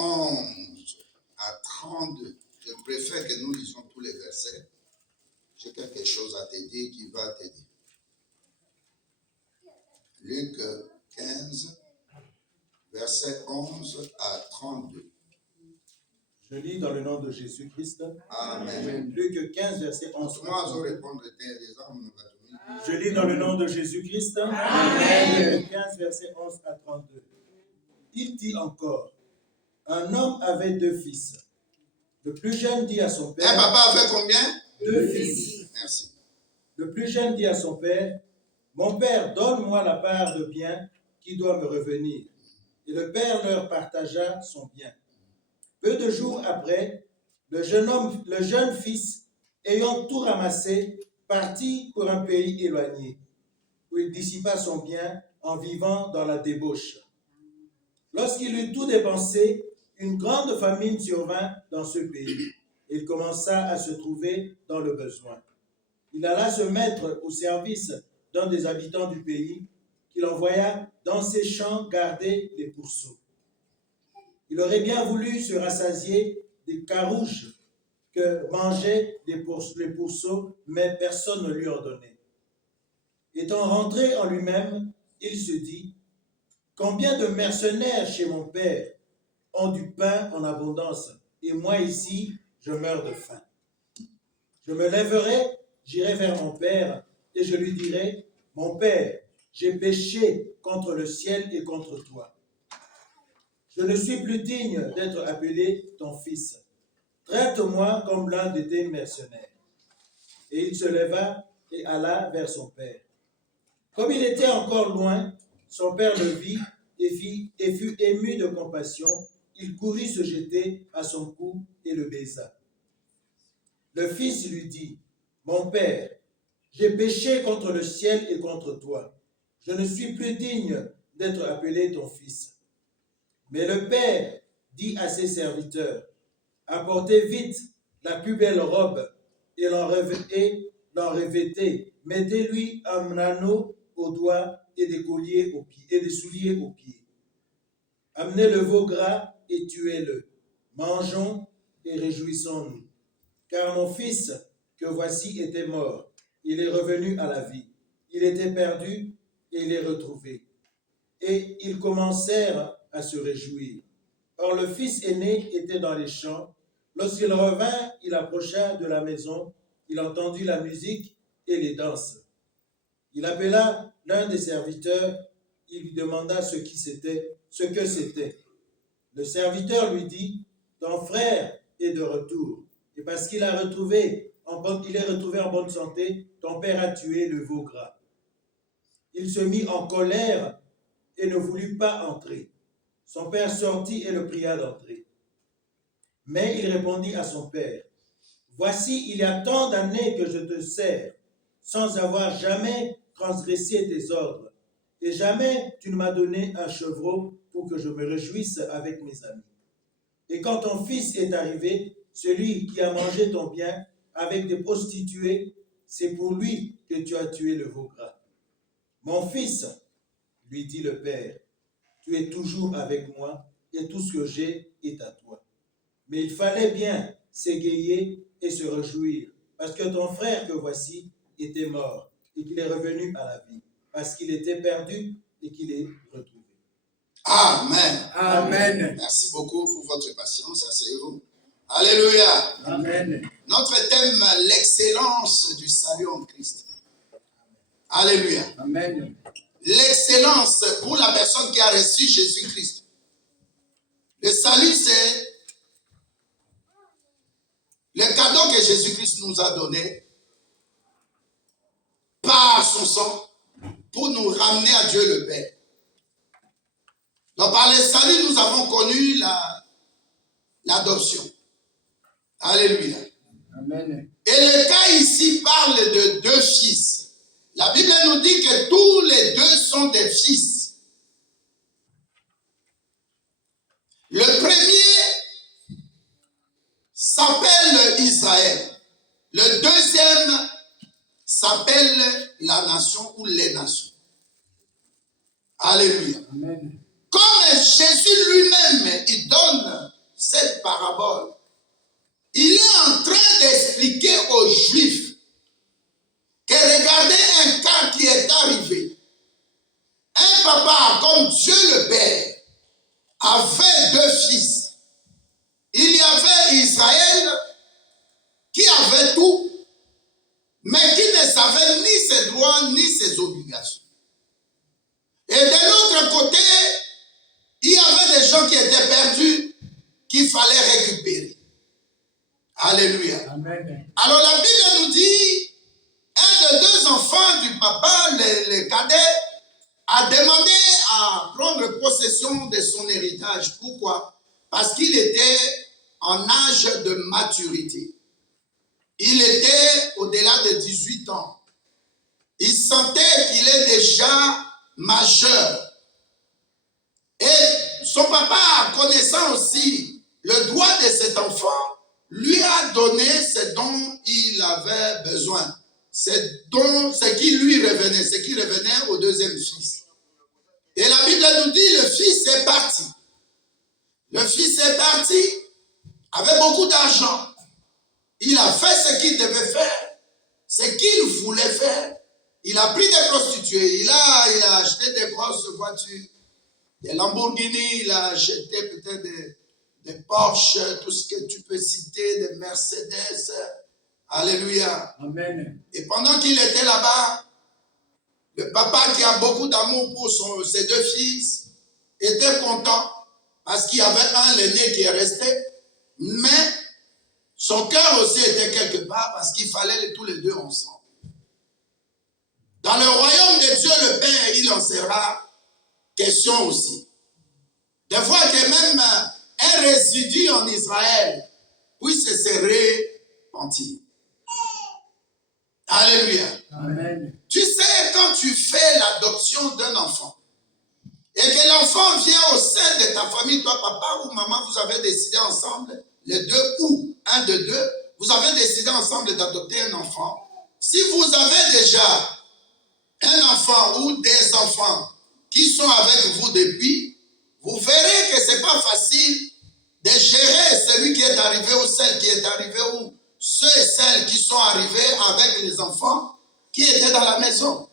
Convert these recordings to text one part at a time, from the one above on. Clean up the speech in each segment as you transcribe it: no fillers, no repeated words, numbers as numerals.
11 à 32. Je préfère que nous lisons tous les versets. J'ai quelque chose à te dire qui va t'aider. Luc 15, verset 11 à 32. Je lis dans le nom de Jésus-Christ. Amen. Luc 15, verset 11. Je lis dans le nom de Jésus-Christ. Amen. Luc 15, verset 11 à 32. Il dit encore, un homme avait 2 fils. Le plus jeune dit à son père... Un papa avait combien? 2 fils. Merci. Le plus jeune dit à son père, mon père, donne-moi la part de bien qui doit me revenir. Et le père leur partagea son bien. Peu de jours après, le jeune fils, ayant tout ramassé, partit pour un pays éloigné, où il dissipa son bien en vivant dans la débauche. Lorsqu'il eut tout dépensé, une grande famine survint dans ce pays. Il commença à se trouver dans le besoin. Il alla se mettre au service d'un des habitants du pays, qu'il envoya dans ses champs garder les pourceaux. Il aurait bien voulu se rassasier des carouges que mangeaient les pourceaux, mais personne ne lui ordonnait. Étant rentré en lui-même, il se dit, combien de mercenaires chez mon père ont du pain en abondance, et moi ici, je meurs de faim. Je me lèverai, j'irai vers mon père, et je lui dirai, mon père, j'ai péché contre le ciel et contre toi. Je ne suis plus digne d'être appelé ton fils. Traite-moi comme l'un de tes mercenaires. Et il se leva et alla vers son père. Comme il était encore loin, son père le vit et fut ému de compassion. Il courut se jeter à son cou et le baisa. Le fils lui dit, mon père, j'ai péché contre le ciel et contre toi. Je ne suis plus digne d'être appelé ton fils. Mais le père dit à ses serviteurs, apportez vite la plus belle robe et l'en revêtez. Mettez-lui un anneau au doigt et des colliers aux pieds et des souliers aux pieds. Amenez le veau gras et tuez-le. Mangeons et réjouissons-nous. Car mon fils que voici était mort. Il est revenu à la vie. Il était perdu et il est retrouvé. Et ils commencèrent à se réjouir. Or le fils aîné était dans les champs. Lorsqu'il revint, il approcha de la maison. Il entendit la musique et les danses. Il appela l'un des serviteurs. Il lui demanda ce que c'était. Le serviteur lui dit, ton frère est de retour. Et parce qu'il est retrouvé en bonne santé, ton père a tué le veau gras. Il se mit en colère et ne voulut pas entrer. Son père sortit et le pria d'entrer. Mais il répondit à son père, voici, il y a tant d'années que je te sers, sans avoir jamais transgressé tes ordres, et jamais tu ne m'as donné un chevreau pour que je me réjouisse avec mes amis. Et quand ton fils est arrivé, celui qui a mangé ton bien avec des prostituées, c'est pour lui que tu as tué le veau gras. Mon fils, lui dit le père, tu es toujours avec moi et tout ce que j'ai est à toi. Mais il fallait bien s'égayer et se réjouir, parce que ton frère que voici était mort et qu'il est revenu à la vie, parce qu'il était perdu et qu'il est retrouvé. Amen. Amen. Merci beaucoup pour votre patience. Asseyez-vous. Alléluia. Amen. Notre thème, l'excellence du salut en Christ. Alléluia. Amen. L'excellence pour la personne qui a reçu Jésus-Christ. Le salut, c'est le cadeau que Jésus-Christ nous a donné par son sang pour nous ramener à Dieu le Père. Donc par le salut, nous avons connu l'adoption. Alléluia. Amen. Et le cas ici parle de 2 fils. La Bible nous dit que tous les 2 sont des fils. Le premier s'appelle Israël. Le deuxième s'appelle la nation ou les nations. Alléluia. Amen. Comme Jésus lui-même, il donne fils. Il y avait Israël qui avait tout, mais qui ne savait ni ses droits ni ses obligations. Et de l'autre côté, il y avait des gens qui étaient perdus, qu'il fallait récupérer. Alléluia. Amen. Alors la Bible nous dit, un des deux enfants du papa, le cadet, a demandé à prendre possession de son héritage. Pourquoi? Parce qu'il était en âge de maturité. Il était au-delà de 18 ans. Il sentait qu'il est déjà majeur. Et son papa, connaissant aussi le droit de cet enfant, lui a donné ce dont il avait besoin. Ce qui lui revenait, ce qui revenait au deuxième fils. Et la Bible nous dit, le fils est parti. Le fils est parti avec beaucoup d'argent. Il a fait ce qu'il devait faire, ce qu'il voulait faire. Il a pris des prostituées, il a acheté des grosses voitures, des Lamborghini, il a acheté peut-être des Porsche, tout ce que tu peux citer, des Mercedes. Alléluia. Amen. Et pendant qu'il était là-bas, le papa qui a beaucoup d'amour pour ses deux fils était content parce qu'il y avait un, l'aîné, qui est resté, mais son cœur aussi était quelque part parce qu'il fallait tous les deux ensemble. Dans le royaume de Dieu, le Père, il en sera question aussi. Des fois que même un résidu en Israël puisse se repentir. Alléluia. Amen. Tu sais, quand tu fais l'adoption d'un enfant et que l'enfant vient au sein de ta famille, toi, papa ou maman, vous avez décidé ensemble, les deux ou un de deux, vous avez décidé ensemble d'adopter un enfant. Si vous avez déjà un enfant ou des enfants qui sont avec vous depuis, vous verrez que ce n'est pas facile de gérer celui qui est arrivé ou celle qui est arrivée ou ceux et celles qui sont arrivés avec les enfants qui étaient dans la maison.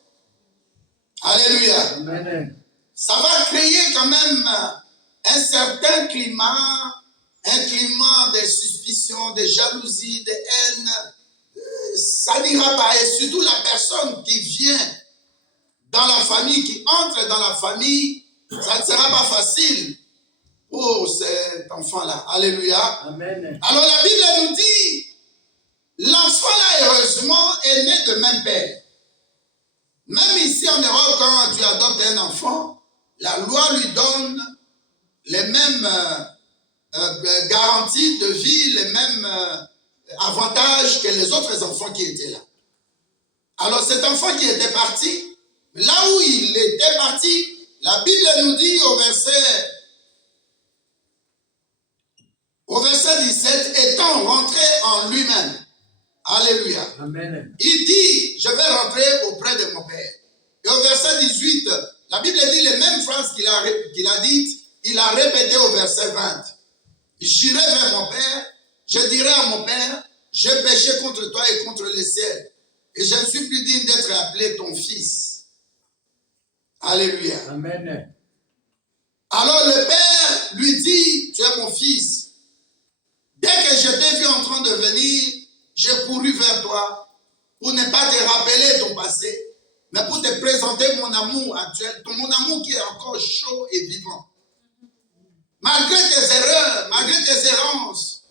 Alléluia. Amen. Ça va créer quand même un certain climat, un climat de suspicion, de jalousie, de haine. Ça n'ira pas. Et surtout la personne qui vient dans la famille, qui entre dans la famille, ça ne sera pas facile pour cet enfant-là. Alléluia. Amen. Alors la Bible nous dit, l'enfant-là, heureusement, est né de même père. Même ici en Europe, quand tu adoptes un enfant, la loi lui donne les mêmes garanties de vie, les mêmes avantages que les autres enfants qui étaient là. Alors cet enfant qui était parti, là où il était parti, la Bible nous dit au verset 17, étant rentré en lui-même. Alléluia. Amen. Il dit, je vais rentrer auprès de mon Père. Et au verset 18, la Bible dit les mêmes phrases qu'il a dites, il a répété au verset 20. J'irai vers mon Père, je dirai à mon Père, j'ai péché contre toi et contre le ciel. Et je ne suis plus digne d'être appelé ton fils. Alléluia. Amen. Alors le Père lui dit, tu es mon fils. Dès que je t'ai vu en train de venir, j'ai couru vers toi pour ne pas te rappeler ton passé, mais pour te présenter mon amour actuel, mon amour qui est encore chaud et vivant. Malgré tes erreurs, malgré tes errances,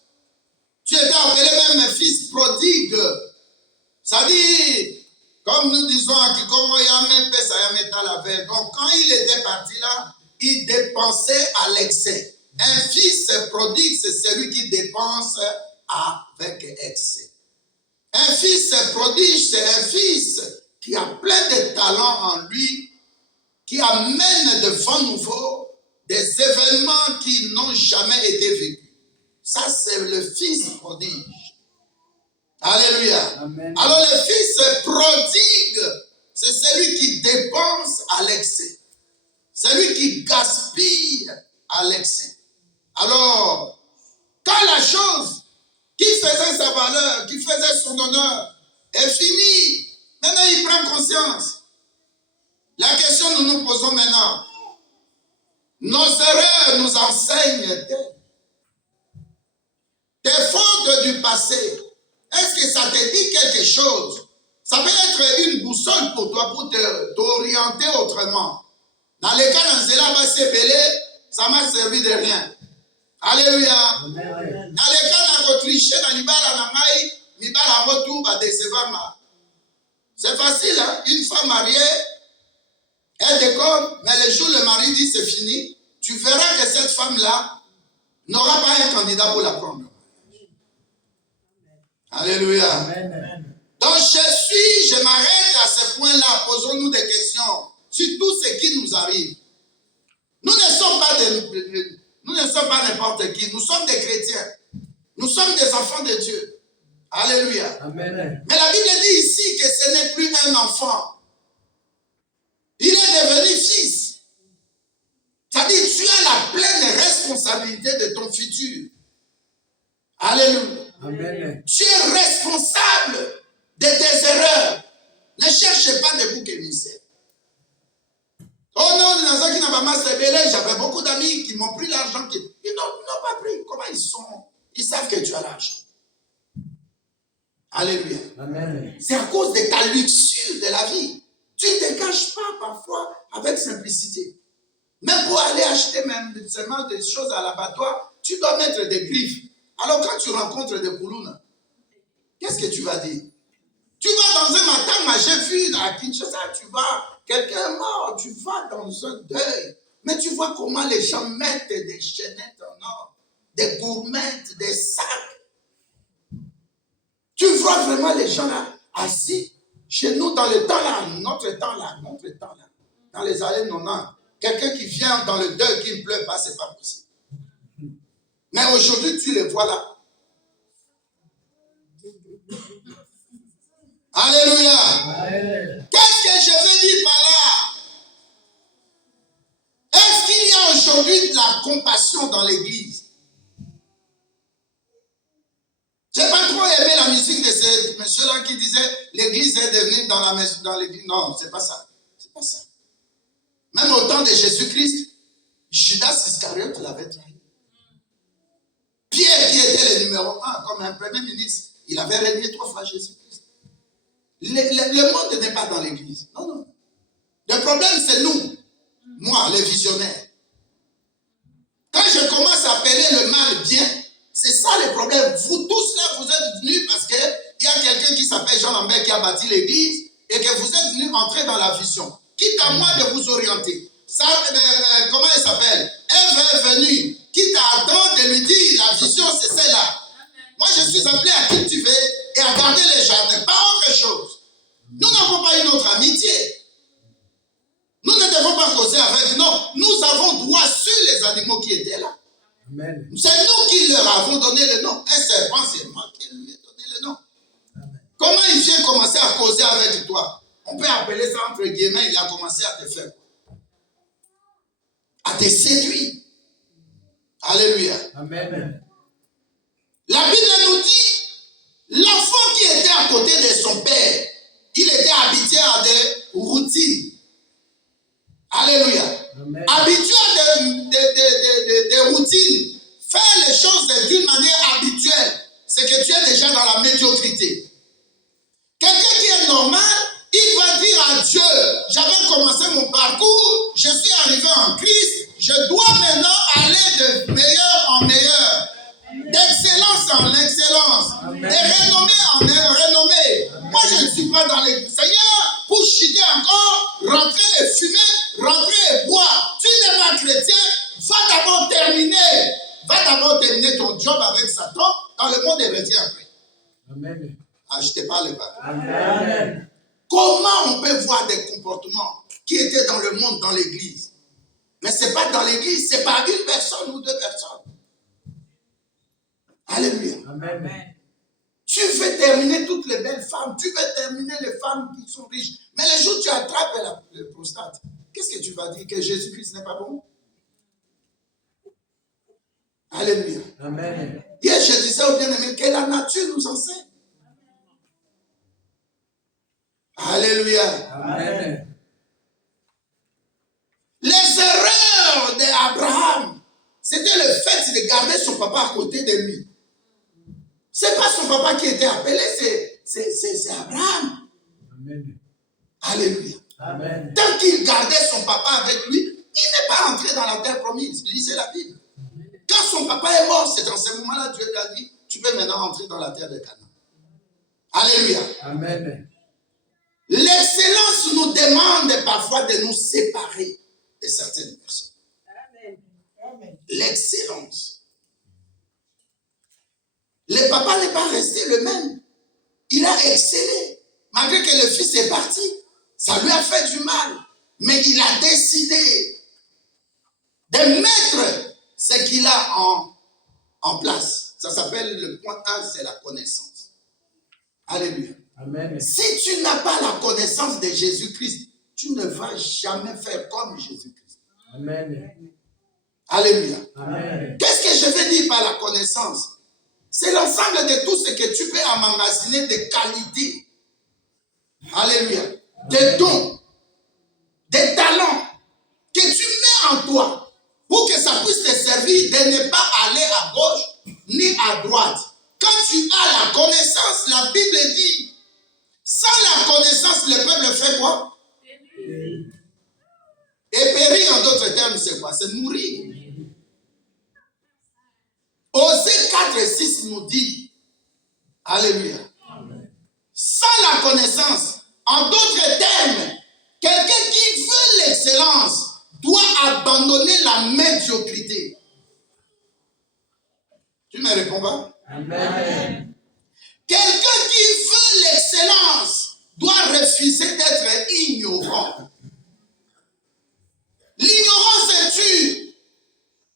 tu étais appelé même fils prodigue. Ça dit, comme nous disons à Kikomo Yame Pesa Yame Talave. Donc quand il était parti là, il dépensait à l'excès. Un fils prodigue, c'est celui qui dépense avec excès. Un fils prodige, c'est un fils qui a plein de talents en lui, qui amène de vents nouveaux, des événements qui n'ont jamais été vécus. Ça, c'est le fils prodige. Alléluia. Amen. Alors, le fils prodigue, c'est celui qui dépense à l'excès. Celui qui gaspille à l'excès. Alors, quand la chose qui faisait sa valeur, qui faisait son honneur, est finie, maintenant il prend conscience. La question que nous nous posons maintenant, nos erreurs nous enseignent-elles? passé? Est-ce que ça te dit quelque chose? Ça peut être une boussole pour toi, pour t'orienter autrement. Dans les cas dans Zéla Bassebele, ça m'a servi de rien. Alléluia. Amen. Dans les cas dans tricher dans l'ibala nangai, l'ibala retour va décevoir. C'est facile, hein? Une femme mariée, elle déconne, mais le jour où le mari dit c'est fini, tu verras que cette femme-là n'aura pas un candidat pour la prendre. Alléluia. Amen. Donc je m'arrête à ce point-là, posons-nous des questions sur tout ce qui nous arrive. Nous ne sommes pas n'importe qui, nous sommes des chrétiens. Nous sommes des enfants de Dieu. Alléluia. Amen. Mais la Bible dit ici que ce n'est plus un enfant. Il est devenu fils. C'est-à-dire tu as la pleine responsabilité de ton futur. Alléluia. Amen. Tu es responsable de tes erreurs. Ne cherche pas de boucs émissaires. Oh non, j'avais beaucoup d'amis qui m'ont pris l'argent. Ils n'ont pas pris. Comment ils sont? Ils savent que tu as l'argent. Alléluia. Amen. C'est à cause de ta luxure de la vie. Tu ne te caches pas parfois avec simplicité. Même pour aller acheter même seulement des choses à l'abattoir, tu dois mettre des griffes. Alors quand tu rencontres des Koulouna, qu'est-ce que tu vas dire? Tu vas dans un matin, j'ai vu à Kinshasa, tu vas, quelqu'un est mort, tu vas dans un deuil. Mais tu vois comment les gens mettent des chaînettes en or, des gourmettes, des sacs. Tu vois vraiment les gens là, assis, chez nous, dans le temps là, notre temps là, dans les années 90. Quelqu'un qui vient dans le deuil, qui ne pleure pas, c'est pas possible. Mais aujourd'hui, tu les vois là. Alléluia. Amen. Qu'est-ce que je veux dire par là? Est-ce qu'il y a aujourd'hui de la compassion dans l'église? J'ai pas trop aimé la musique de ce monsieur-là qui disait l'église est devenue dans l'église. Non, c'est pas ça. C'est pas ça. Même au temps de Jésus-Christ, Judas Iscariote l'avait trahi. Pierre, qui était le numéro 1 comme un premier ministre, il avait régné 3 fois Jésus-Christ. Le monde n'est pas dans l'église. Non, non. Le problème, c'est nous. Moi, les visionnaires. Quand je commence à appeler le mal bien, c'est ça le problème. Vous tous là, vous êtes venus parce qu'il y a quelqu'un qui s'appelle Jean Lambert qui a bâti l'église et que vous êtes venus entrer dans la vision. Quitte à moi de vous orienter. Ça, comment elle s'appelle? Ève est venue. Quitte à attendre de lui dire la vision, c'est celle-là. Moi, je suis appelé à cultiver et à garder les jardins, pas autre chose. Nous n'avons pas une autre amitié. Nous ne devons pas causer avec. Non, nous avons droit sur les animaux qui étaient là. Amen. C'est nous qui leur avons donné le nom. Un serpent, c'est moi qui lui ai donné le nom. Amen. Comment il vient commencer à causer avec toi? On peut appeler ça entre guillemets, il a commencé à te faire. À te séduire. Alléluia. Amen. La Bible nous dit, l'enfant qui était à côté de son père, il était habitué à des routines. Alléluia. Amen. Habitué à des routines. Faire les choses d'une manière habituelle, c'est que tu es déjà dans la médiocrité. Quelqu'un qui est normal, il va dire à Dieu, j'avais commencé mon parcours, je suis arrivé en Christ, je dois maintenant aller de meilleur en meilleur, d'excellence en excellence, de renommée en renommée. Moi, je ne suis pas dans les Seigneur pour chiter encore, rentrer et fumer, rentrer et boire. Tu n'es pas chrétien, va d'abord terminer ton job avec Satan dans le monde hérédien après. Amen. Ah, je te parle pas. Amen. Comment on peut voir des comportements qui étaient dans le monde, dans l'église? Mais ce n'est pas dans l'église, c'est pas une personne ou 2 personnes. Alléluia. Amen. Tu veux terminer toutes les belles femmes, tu veux terminer les femmes qui sont riches. Mais le jour où tu attrapes le prostate, qu'est-ce que tu vas dire? Que Jésus-Christ n'est pas bon? Alléluia. Amen. Hier, je disais au bien-aimé que la nature nous enseigne. Alléluia. Amen. Les erreurs d'Abraham, c'était le fait de garder son papa à côté de lui. Ce n'est pas son papa qui était appelé, c'est Abraham. Amen. Alléluia. Amen. Tant qu'il gardait son papa avec lui, il n'est pas entré dans la terre promise. Lisez la Bible. Quand son papa est mort, c'est dans ce moment-là Dieu lui a dit, tu peux maintenant entrer dans la terre de Canaan. Alléluia. Amen. L'excellence nous demande parfois de nous séparer de certaines personnes. Amen. L'excellence. Le papa n'est pas resté le même. Il a excellé. Malgré que le fils est parti, ça lui a fait du mal. Mais il a décidé de mettre ce qu'il a en place. Ça s'appelle le point 1, c'est la connaissance. Alléluia. Amen. Si tu n'as pas la connaissance de Jésus-Christ, tu ne vas jamais faire comme Jésus-Christ. Amen. Alléluia. Amen. Qu'est-ce que je veux dire par la connaissance? C'est l'ensemble de tout ce que tu peux emmagasiner de qualités. Alléluia. Des dons, des talents que tu mets en toi pour que ça puisse te servir de ne pas aller à gauche ni à droite. Quand tu as la connaissance, la Bible dit, sans la connaissance, le peuple fait quoi? Et périr en d'autres termes, c'est quoi? C'est mourir. Osée 4:6 nous dit, alléluia, sans la connaissance, en d'autres termes, quelqu'un qui veut l'excellence doit abandonner la médiocrité. Tu ne me réponds pas? Amen. Quelqu'un qui veut l'excellence doit refuser d'être ignorant. L'ignorance tue.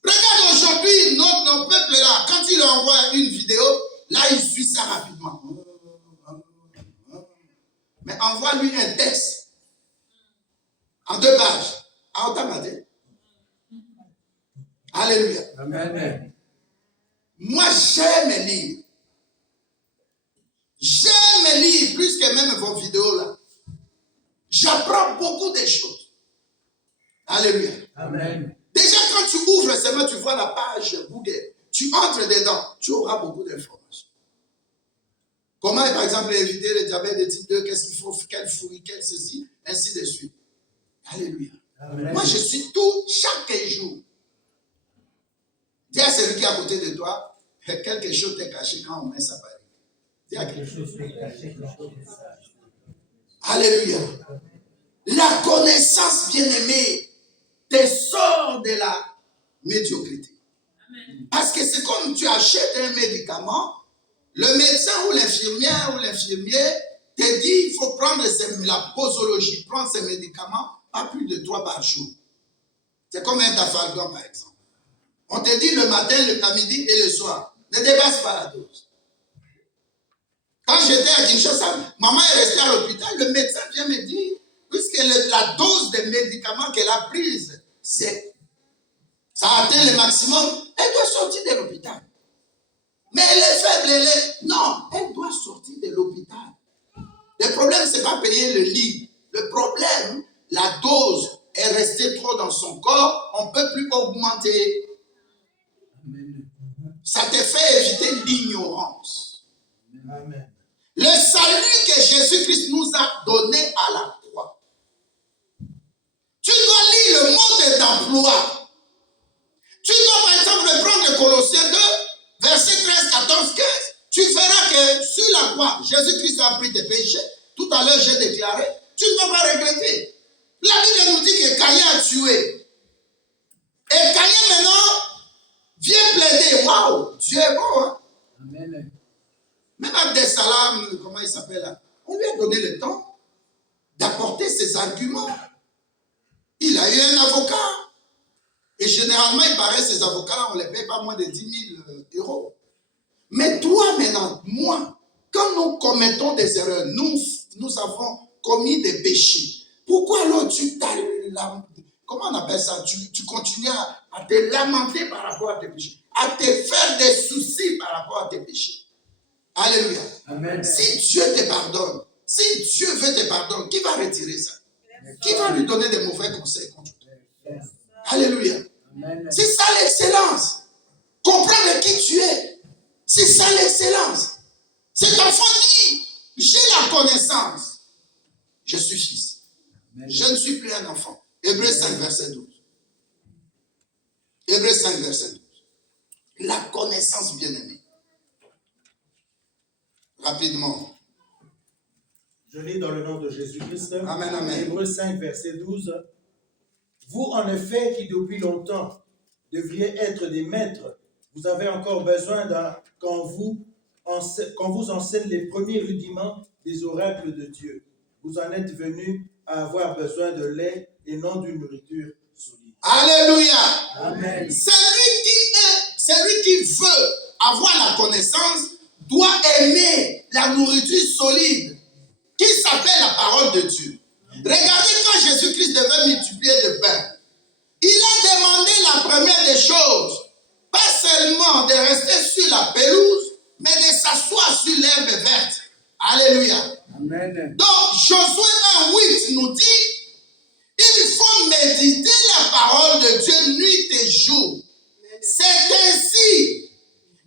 Regarde aujourd'hui nos peuples là, quand il envoie une vidéo, là il suit ça rapidement. Mais envoie-lui un texte en 2 pages. À automatique. Alléluia. Amen. Moi j'aime lire. J'aime lire plus que même vos vidéos là. J'apprends beaucoup de choses. Alléluia. Amen. Déjà, quand tu ouvres seulement, tu vois la page Google, tu entres dedans, tu auras beaucoup d'informations. Comment, par exemple, éviter le diabète de type 2, qu'est-ce qu'il faut, quel fruit, quel ceci, ainsi de suite. Alléluia. Amen. Moi, je suis tout chaque jour. Dis à celui qui est à côté de toi, quelque chose t'est caché quand on met ça par. Dis à quelque chose. Alléluia. La connaissance, bien-aimée, te sort de la médiocrité. Amen. Parce que c'est comme tu achètes un médicament, le médecin ou l'infirmière ou l'infirmier te dit il faut prendre la posologie, prendre ces médicaments pas plus de 3 par jour. C'est comme un Tafalgan par exemple. On te dit le matin, le midi et le soir. Ne dépasse pas la dose. Quand j'étais à Kinshasa, maman est restée à l'hôpital, le médecin vient me dire puisque la dose de médicaments qu'elle a prise, ça a atteint le maximum, elle doit sortir de l'hôpital. Mais elle est faible, non, elle doit sortir de l'hôpital. Le problème, ce n'est pas payer le lit. Le problème, la dose est restée trop dans son corps, on ne peut plus augmenter. Ça te fait éviter l'ignorance. Amen. Le salut que Jésus-Christ nous a donné à la croix. Tu dois lire le mode d'emploi. Tu dois par exemple prendre Colossiens 2, versets 13, 14, 15. Tu verras que sur la croix, Jésus-Christ a pris tes péchés. Tout à l'heure, j'ai déclaré, tu ne vas pas regretter. La Bible nous dit que Caïn a tué. Et Caïn maintenant vient plaider. Waouh, Dieu est bon. Hein? Amen. Même Abdesalam, comment il s'appelle là, on lui a donné le temps d'apporter ses arguments. Il a eu un avocat. Et généralement, il paraît ces avocats-là, on ne les paye pas moins de 10 000 euros. Mais toi maintenant, moi, quand nous commettons des erreurs, nous avons commis des péchés. Pourquoi alors comment on appelle ça? Tu continues à te lamenter par rapport à tes péchés, à te faire des soucis par rapport à tes péchés. Alléluia. Amen. Si Dieu te pardonne, si Dieu veut te pardonner, qui va retirer ça? Qui va lui donner des mauvais conseils contre toi? Alléluia. Amen. C'est ça l'excellence. Comprendre qui tu es. C'est ça l'excellence. Cet enfant dit, j'ai la connaissance. Je suis fils. Je ne suis plus un enfant. Hébreux 5, verset 12. Hébreux 5, verset 12. La connaissance, bien-aimée. Rapidement. Je lis dans le nom de Jésus-Christ. Amen, amen. Hébreux 5, verset 12. Vous, en effet, qui depuis longtemps devriez être des maîtres, vous avez encore besoin qu'on vous enseigne les premiers rudiments des oracles de Dieu. Vous en êtes venus à avoir besoin de lait et non d'une nourriture solide. Alléluia. Amen. Celui qui veut avoir la connaissance doit aimer la nourriture solide qui s'appelle la parole de Dieu. Regardez quand Jésus-Christ devait multiplier le pain. Il a demandé la première des choses, pas seulement de rester sur la pelouse, mais de s'asseoir sur l'herbe verte. Alléluia. Amen. Donc, Josué 1:8 nous dit, il faut méditer la parole de Dieu nuit et jour. C'est ainsi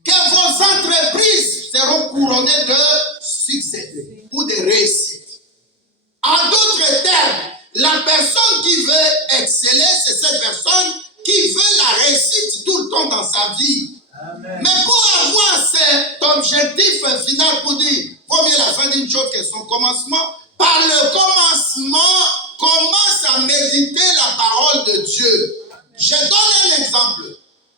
que vos entreprises seront couronnées de succès ou de réussite. En d'autres termes, la personne qui veut exceller, c'est cette personne qui veut la réussite tout le temps dans sa vie. Amen. Mais pour avoir cet objectif final, pour dire, vaut mieux la fin d'une chose que son commencement, par le commencement, commence à méditer la parole de Dieu. Je donne un exemple.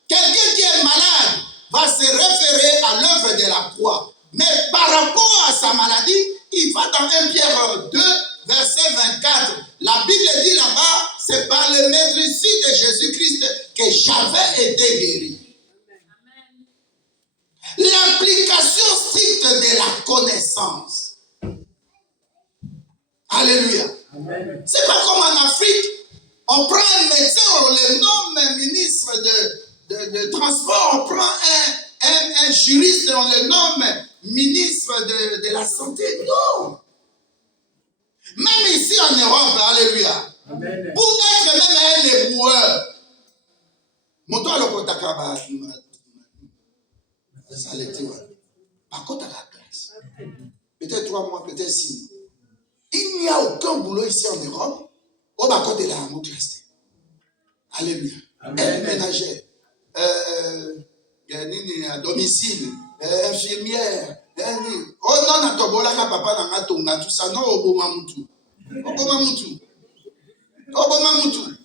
Quelqu'un qui est malade va se référer à l'œuvre de la croix. Mais par rapport à sa maladie, il va dans 1 Pierre 2, verset 24. La Bible dit là-bas, c'est par le maîtrise de Jésus-Christ que j'avais été guéri. L'application stricte de la connaissance. Alléluia. Amen. C'est pas comme en Afrique, on prend un médecin, on le nomme ministre de transport, on prend un juriste, on le nomme ministre de la santé. Non. Même ici en Europe, alléluia. Amen. Pour être même un éboueur, moto le kotakaba, ça l'était. Par contre, à la classe, peut-être 3 mois, peut-être 6 mois. Il n'y a aucun boulot ici en Europe au bas côté de la classe. Alléluia. Elle ménagère, à domicile, infirmière. Oh non, na tobola ka papa na ngatonga tout ça non oboma mutu. Oboma mutu. Oboma mutu.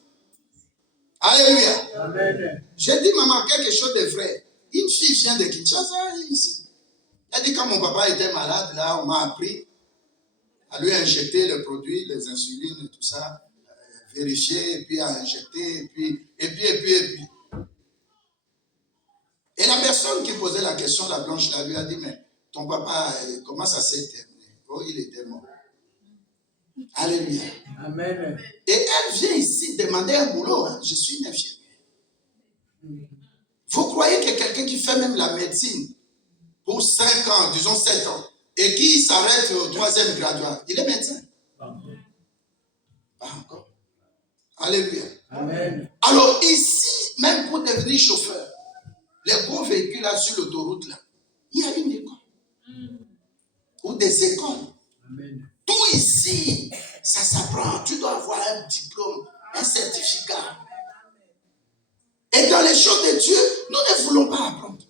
Alléluia. Amen. J'ai dit maman quelque chose de vrai. Une fille vient de Kinshasa ici. Elle dit quand mon papa était malade là, on m'a appris à lui injecter le produit, les insulines et tout ça, vérifier et puis à injecter et puis. Et la personne qui posait la question, la blanche, là, lui a dit mais ton papa, comment ça s'est terminé? Oh, il était mort. Alléluia. Amen. Et elle vient ici demander un boulot. Hein. Je suis une infirmière. Vous croyez que quelqu'un qui fait même la médecine pour 5 ans, disons 7 ans, et qui s'arrête au 3e graduat, il est médecin? Pas encore. Alléluia. Amen. Alors ici, même pour devenir chauffeur, les gros véhicules là sur l'autoroute là, il y a une école. Ou des écoles. Amen. Tout ici, ça s'apprend. Tu dois avoir un diplôme, un certificat. Et dans les choses de Dieu, nous ne voulons pas apprendre.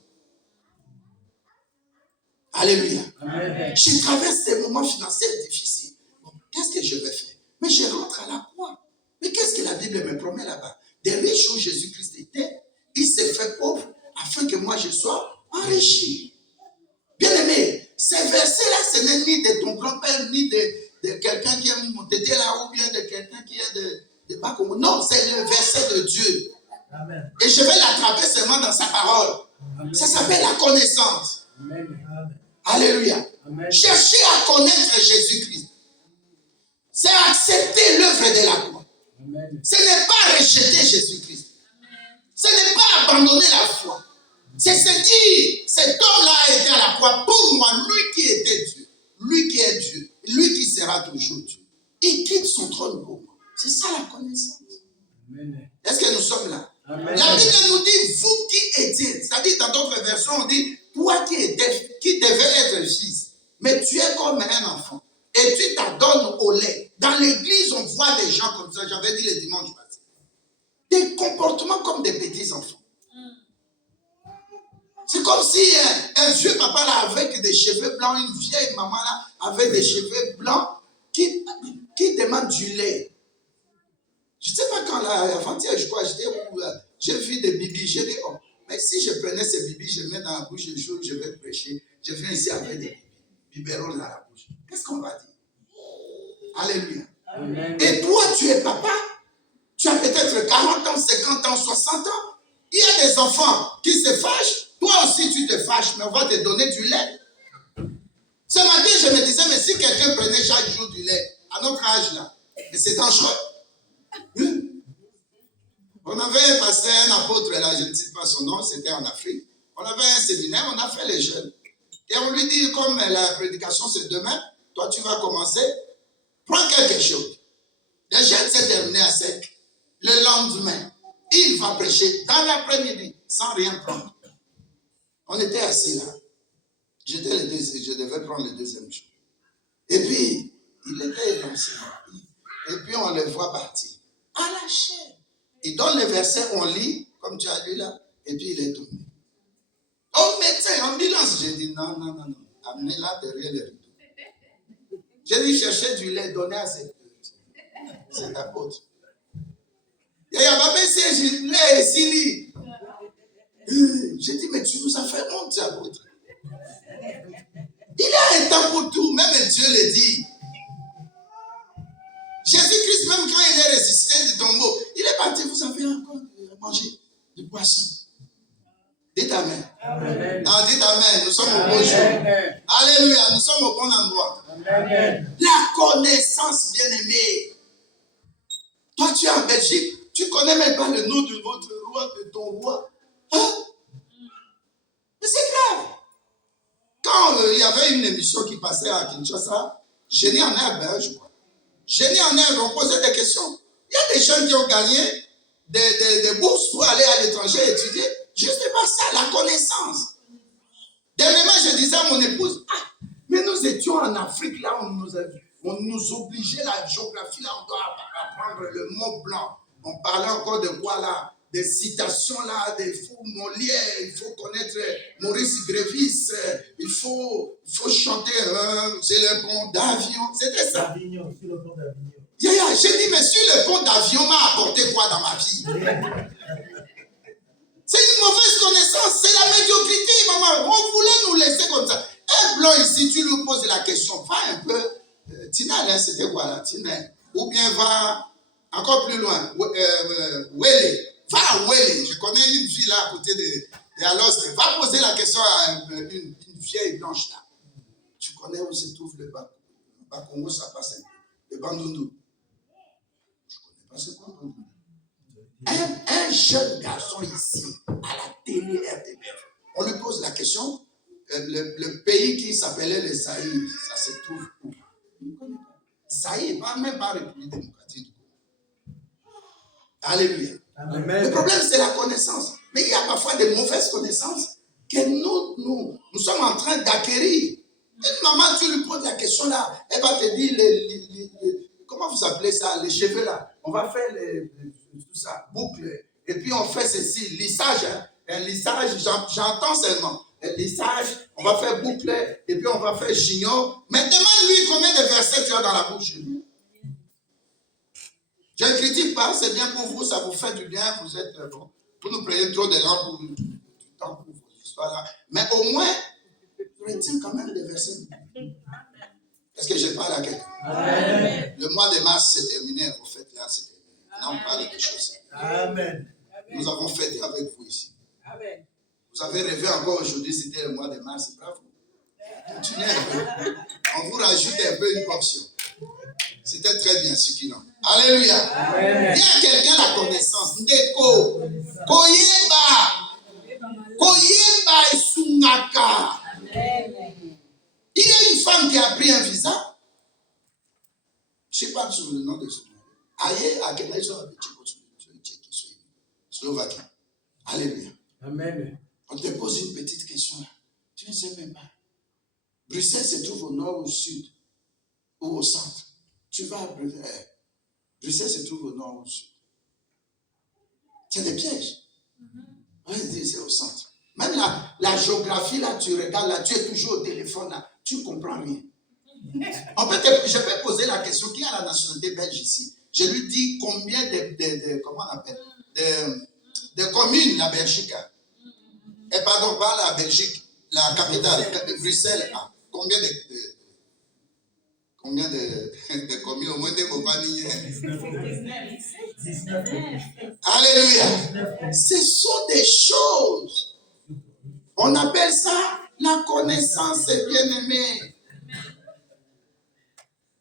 Alléluia. Amen. Je traverse des moments financiers difficiles. Bon, qu'est-ce que je vais faire? Mais je rentre à la croix. Mais qu'est-ce que la Bible me promet là-bas? Des riches où Jésus-Christ était, il s'est fait pauvre afin que moi je sois enrichi. Bien aimé, ces versets-là, ce n'est ni de ton grand-père, ni de quelqu'un qui est monté là, ou bien de quelqu'un qui est de pas comme. Non, c'est le verset de Dieu. Amen. Et je vais l'attraper seulement dans sa parole. Amen. Ça s'appelle la connaissance. Amen. Alléluia. Amen. Chercher à connaître Jésus-Christ, c'est accepter l'œuvre de la croix. Amen. Ce n'est pas rejeter Jésus-Christ. Ce n'est pas abandonner la foi. C'est se dire, cet homme-là a été à la croix pour moi, lui qui était Dieu, lui qui est Dieu, lui qui sera toujours Dieu. Il quitte son trône pour moi. C'est ça la connaissance. Amen. Est-ce que nous sommes là? Amen. La Bible nous dit, vous qui étiez, c'est-à-dire dans d'autres versions, on dit, toi qui devais être fils. mais tu es comme un enfant. Et tu t'adonnes au lait. Dans l'église, on voit des gens comme ça, j'avais dit le dimanche passé. Des comportements comme des petits enfants. C'est comme si un vieux papa là avec des cheveux blancs, une vieille maman là avec des cheveux blancs qui demande du lait. Je ne sais pas quand là, avant-hier, je crois, j'étais où j'ai vu des bibis, j'ai dit, oh, mais si je prenais ces bibis, je les mets dans la bouche, je vais prêcher, je viens ici avec des biberons dans la bouche. Qu'est-ce qu'on va dire? Alléluia. Amen. Et toi, tu es papa, tu as peut-être 40 ans, 50 ans, 60 ans. Il y a des enfants qui se fâchent. Toi aussi, tu te fâches, mais on va te donner du lait. Ce matin, je me disais, mais si quelqu'un prenait chaque jour du lait, à notre âge là, c'est dangereux. On avait un pasteur, un apôtre là, je ne sais pas son nom, c'était en Afrique. On avait un séminaire, on a fait les jeunes. Et on lui dit, comme la prédication c'est demain, toi tu vas commencer, prends quelque chose. Le jeûne s'est terminé à sec. Le lendemain, il va prêcher dans l'après-midi, sans rien prendre. On était assis là. Je devais prendre le deuxième jour. Et puis, il était élancé. Et puis, on le voit partir. À la chair. Il donne les versets, on lit, comme tu as lu là, et puis il est tombé. Au médecin, ambulance, j'ai dit non. Amenez-la derrière les rideaux. J'ai dit chercher du lait, donner à cet apôtre. Il y a pas pensé, j'ai dit lait, Sili. J'ai dit, mais tu nous as fait honte, apôtre. Il y a un temps pour tout, même Dieu le dit. Jésus-Christ, même quand il est ressuscité du tombeau, il est parti, vous avez encore mangé du poisson. Dites Amen. Amen. Non, dites Amen. Nous sommes au bon jour. Alléluia, nous sommes au bon endroit. Amen. La connaissance, bien-aimée. Toi, tu es en Belgique, tu ne connais même pas le nom de votre roi, de ton roi. Hein? Mais c'est grave. Quand il y avait une émission qui passait à Kinshasa, Génie en herbe, je crois. Génie en herbe, on posait des questions. Il y a des jeunes qui ont gagné des bourses pour aller à l'étranger étudier. Juste pas ça, la connaissance. Dernièrement, je disais à mon épouse, mais nous étions en Afrique, là, on nous obligeait la géographie, là, on doit apprendre le mot blanc. On parlait encore de quoi là? Des citations là, des fous Molière, il faut connaître Maurice Grévis, il faut chanter, c'est le pont d'Avion, c'était ça. Avignon, sur le pont d'Avignon. J'ai dit, mais sur le pont d'Avion m'a apporté quoi dans ma vie? C'est une mauvaise connaissance, c'est la médiocrité, maman. On voulait nous laisser comme ça. Un blanc ici, tu lui poses la question, va un peu, Tina, là, c'était quoi là, Tina? Ou bien va encore plus loin, Wele. Va à Wele. Je connais une fille là à côté de Aloste. Va poser la question à une vieille blanche là. Tu connais où se trouve le Bakongo, ça passe un peu. Le Bandundu. Je ne connais pas ce quoi Bandundu. Un jeune garçon ici, à la télé RTBF, on lui pose la question, le pays qui s'appelait le Zaïre, ça se trouve où? Zaïre, même pas République démocratique. Alléluia. Amen. Le problème, c'est la connaissance. Mais il y a parfois des mauvaises connaissances que nous sommes en train d'acquérir. Une maman, tu lui poses la question là, elle va te dire, comment vous appelez ça, les cheveux là. On va faire tout ça, boucle. Et puis on fait ceci, lissage. Un lissage, j'entends seulement. Un lissage, on va faire boucle, et puis on va faire chignon. Mais demande-lui combien de versets tu as dans la bouche. Je ne critique pas, c'est bien pour vous, ça vous fait du bien, vous êtes bon. Vous nous prenez trop de temps pour du temps pour vos histoires là. Mais au moins, retire quand même des versets. Est-ce que je parle à quelqu'un? Amen. Le mois de mars, c'est terminé, vos fêtes là, c'est terminé. Là, on parle de choses. Amen. Nous avons fêté avec vous ici. Amen. Vous avez rêvé encore aujourd'hui, c'était le mois de mars, bravo. Continuez un peu. On vous rajoute un peu une portion. C'était très bien ce qu'il en. Alléluia. Amen. Il y a quelqu'un la connaissance. Ndeko. Koyeba. Koyeba et Sungaka. Il y a une femme qui a pris un visa. Je ne sais pas sur le nom de ce nom. Aïe, à quel âge Slovaquie. Alléluia. Amen. On te pose une petite question là. Tu ne sais même pas. Bruxelles se trouve au nord ou au sud ou au centre. Tu vas à Bruxelles. Bruxelles se trouve au nord ou au sud. C'est des pièges. On va dire c'est au centre. Même la géographie, là, tu regardes, là, tu es toujours au téléphone, là, tu ne comprends rien. Je peux poser la question, qui a la nationalité belge ici? Je lui dis combien comment on appelle, de communes la Belgique a. Et pardon, pas la Belgique, la capitale, Bruxelles a. Combien de communes, au moins des compagnies. Alléluia. Ce sont des choses. On appelle ça la connaissance, bien-aimé.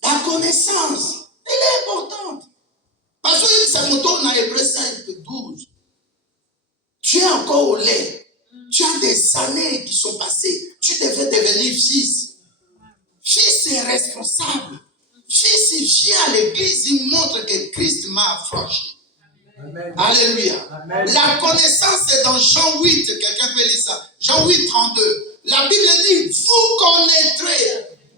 La connaissance, elle est importante. Parce que c'est mon tour dans Hébreux 5, 12. Tu es encore au lait. Tu as des années qui sont passées. Tu devais devenir fils. Fils est responsable. Fils, il vient à l'église, il montre que Christ m'a affranchi. Amen. Alléluia. Amen. La connaissance est dans Jean 8. Quelqu'un peut lire ça. Jean 8, 32. La Bible dit, vous connaîtrez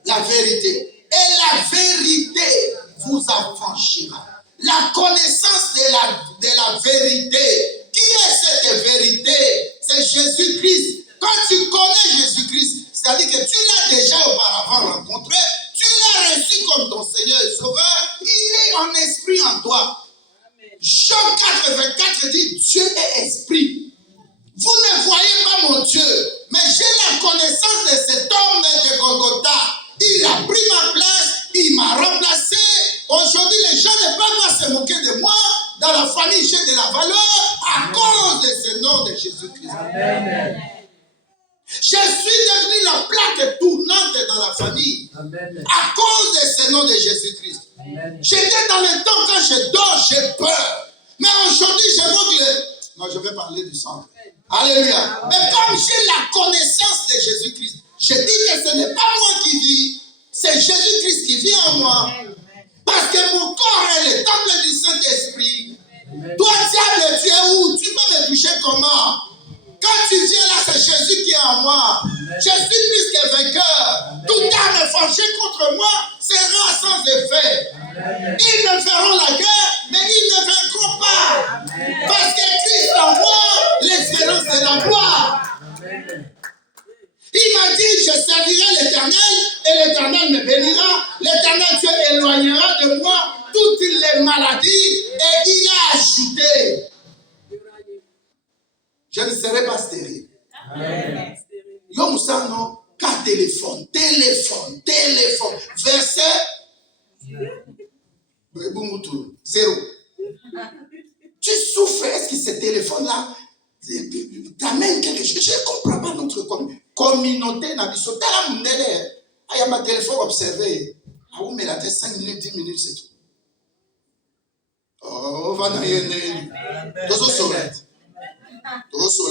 la vérité. Et la vérité vous affranchira. La connaissance de la vérité. Qui est cette vérité? C'est Jésus-Christ. Quand tu connais Jésus-Christ, c'est-à-dire que tu l'as déjà auparavant rencontré, tu l'as reçu comme ton Seigneur et Sauveur, il est en esprit en toi. Jean 4, 24 dit, Dieu est esprit. Vous ne voyez pas mon Dieu, mais j'ai la connaissance de cet homme de Golgotha. Il a pris ma place, il m'a remplacé. Aujourd'hui, les gens ne peuvent pas se moquer de moi. Dans la famille, j'ai de la valeur à cause de ce nom de Jésus-Christ. Amen. Je suis devenu la plaque tournante dans la famille. Amen. À cause de ce nom de Jésus-Christ. Amen. J'étais dans le temps quand je dors, j'ai peur. Mais aujourd'hui, je vois que non, je vais parler du sang. Alléluia. Amen. Mais comme j'ai la connaissance de Jésus-Christ, je dis que ce n'est pas moi qui vis, c'est Jésus-Christ qui vit en moi. Parce que mon corps est le temple du Saint-Esprit. Toi, diable, tu es où? Tu peux me toucher comment? Quand tu viens là, c'est Jésus qui est en moi. Je suis plus que vainqueur. Tout arme forgée contre moi sera sans effet. Ils me feront la guerre, mais ils ne vaincront pas. Parce que Christ en moi, l'espérance de la gloire. Il m'a dit, je servirai l'Éternel et l'Éternel me bénira. L'Éternel te éloignera de moi toutes les maladies. Et il a ajouté, je ne serai pas stérile. Amen. Yo Moussano, qu'à téléphone. Verset 0. Tu souffres, est-ce que ce téléphone-là t'amène quelque chose? Je ne comprends pas notre communauté. Il y a ma téléphone observé. Ah oui, mais la tête 5 minutes, 10 minutes, c'est tout. Oh, va dans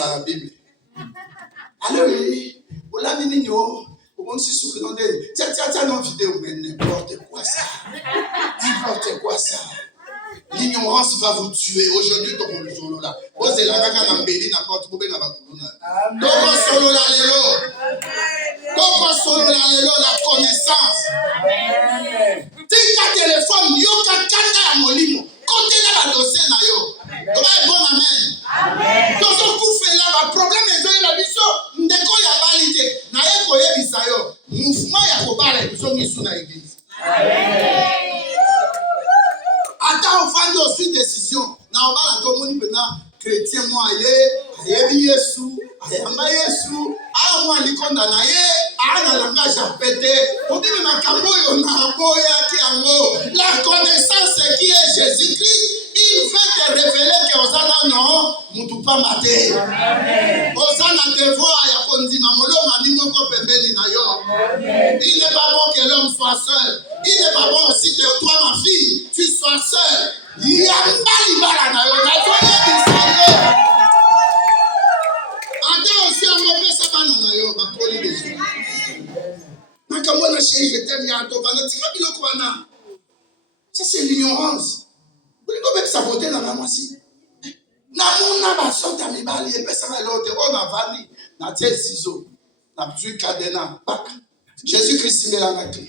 la Bible. Alors, tiens, non, vidéo, mais n'importe quoi ça. L'ignorance va vous tuer. Aujourd'hui, tout le monde là. Osez la gaga n'ambeli n'importe où, ben n'abakuna. Donc solo la lelo, la connaissance. Tika téléphone, yo kakanda ya molimo. Côté là la dossier na yo. Bon amen. Donc on fait là, le problème est que la biso ndeko ya balite. Na ye koyebisa yo. Mouvement ya kobala biso ngisu na église. Attends, on fait aussi décision. Na obala to moni pena chrétien moi ayebi Yesu, ayamba Yesu, a moi likonda na ye, a na langage a pété. On dit makambo yo na boya ki ango. La connaissance qui est Jésus-Christ, il veut te révéler que Osana non, mutu pa mate. Osana devoir ya kondima molo mandimo ko pembeni na yo. Il n'est pas bon que l'homme soit seul. Il n'est pas bon aussi que toi, ma fille, tu sois seule. Ça, c'est l'ignorance. Vous pouvez saboter dans la moitié. Namuna basota mibali et personne l'autre. On a vali. Na tie ciseaux. Na tu cadena. Jésus-Christ me l'a dit.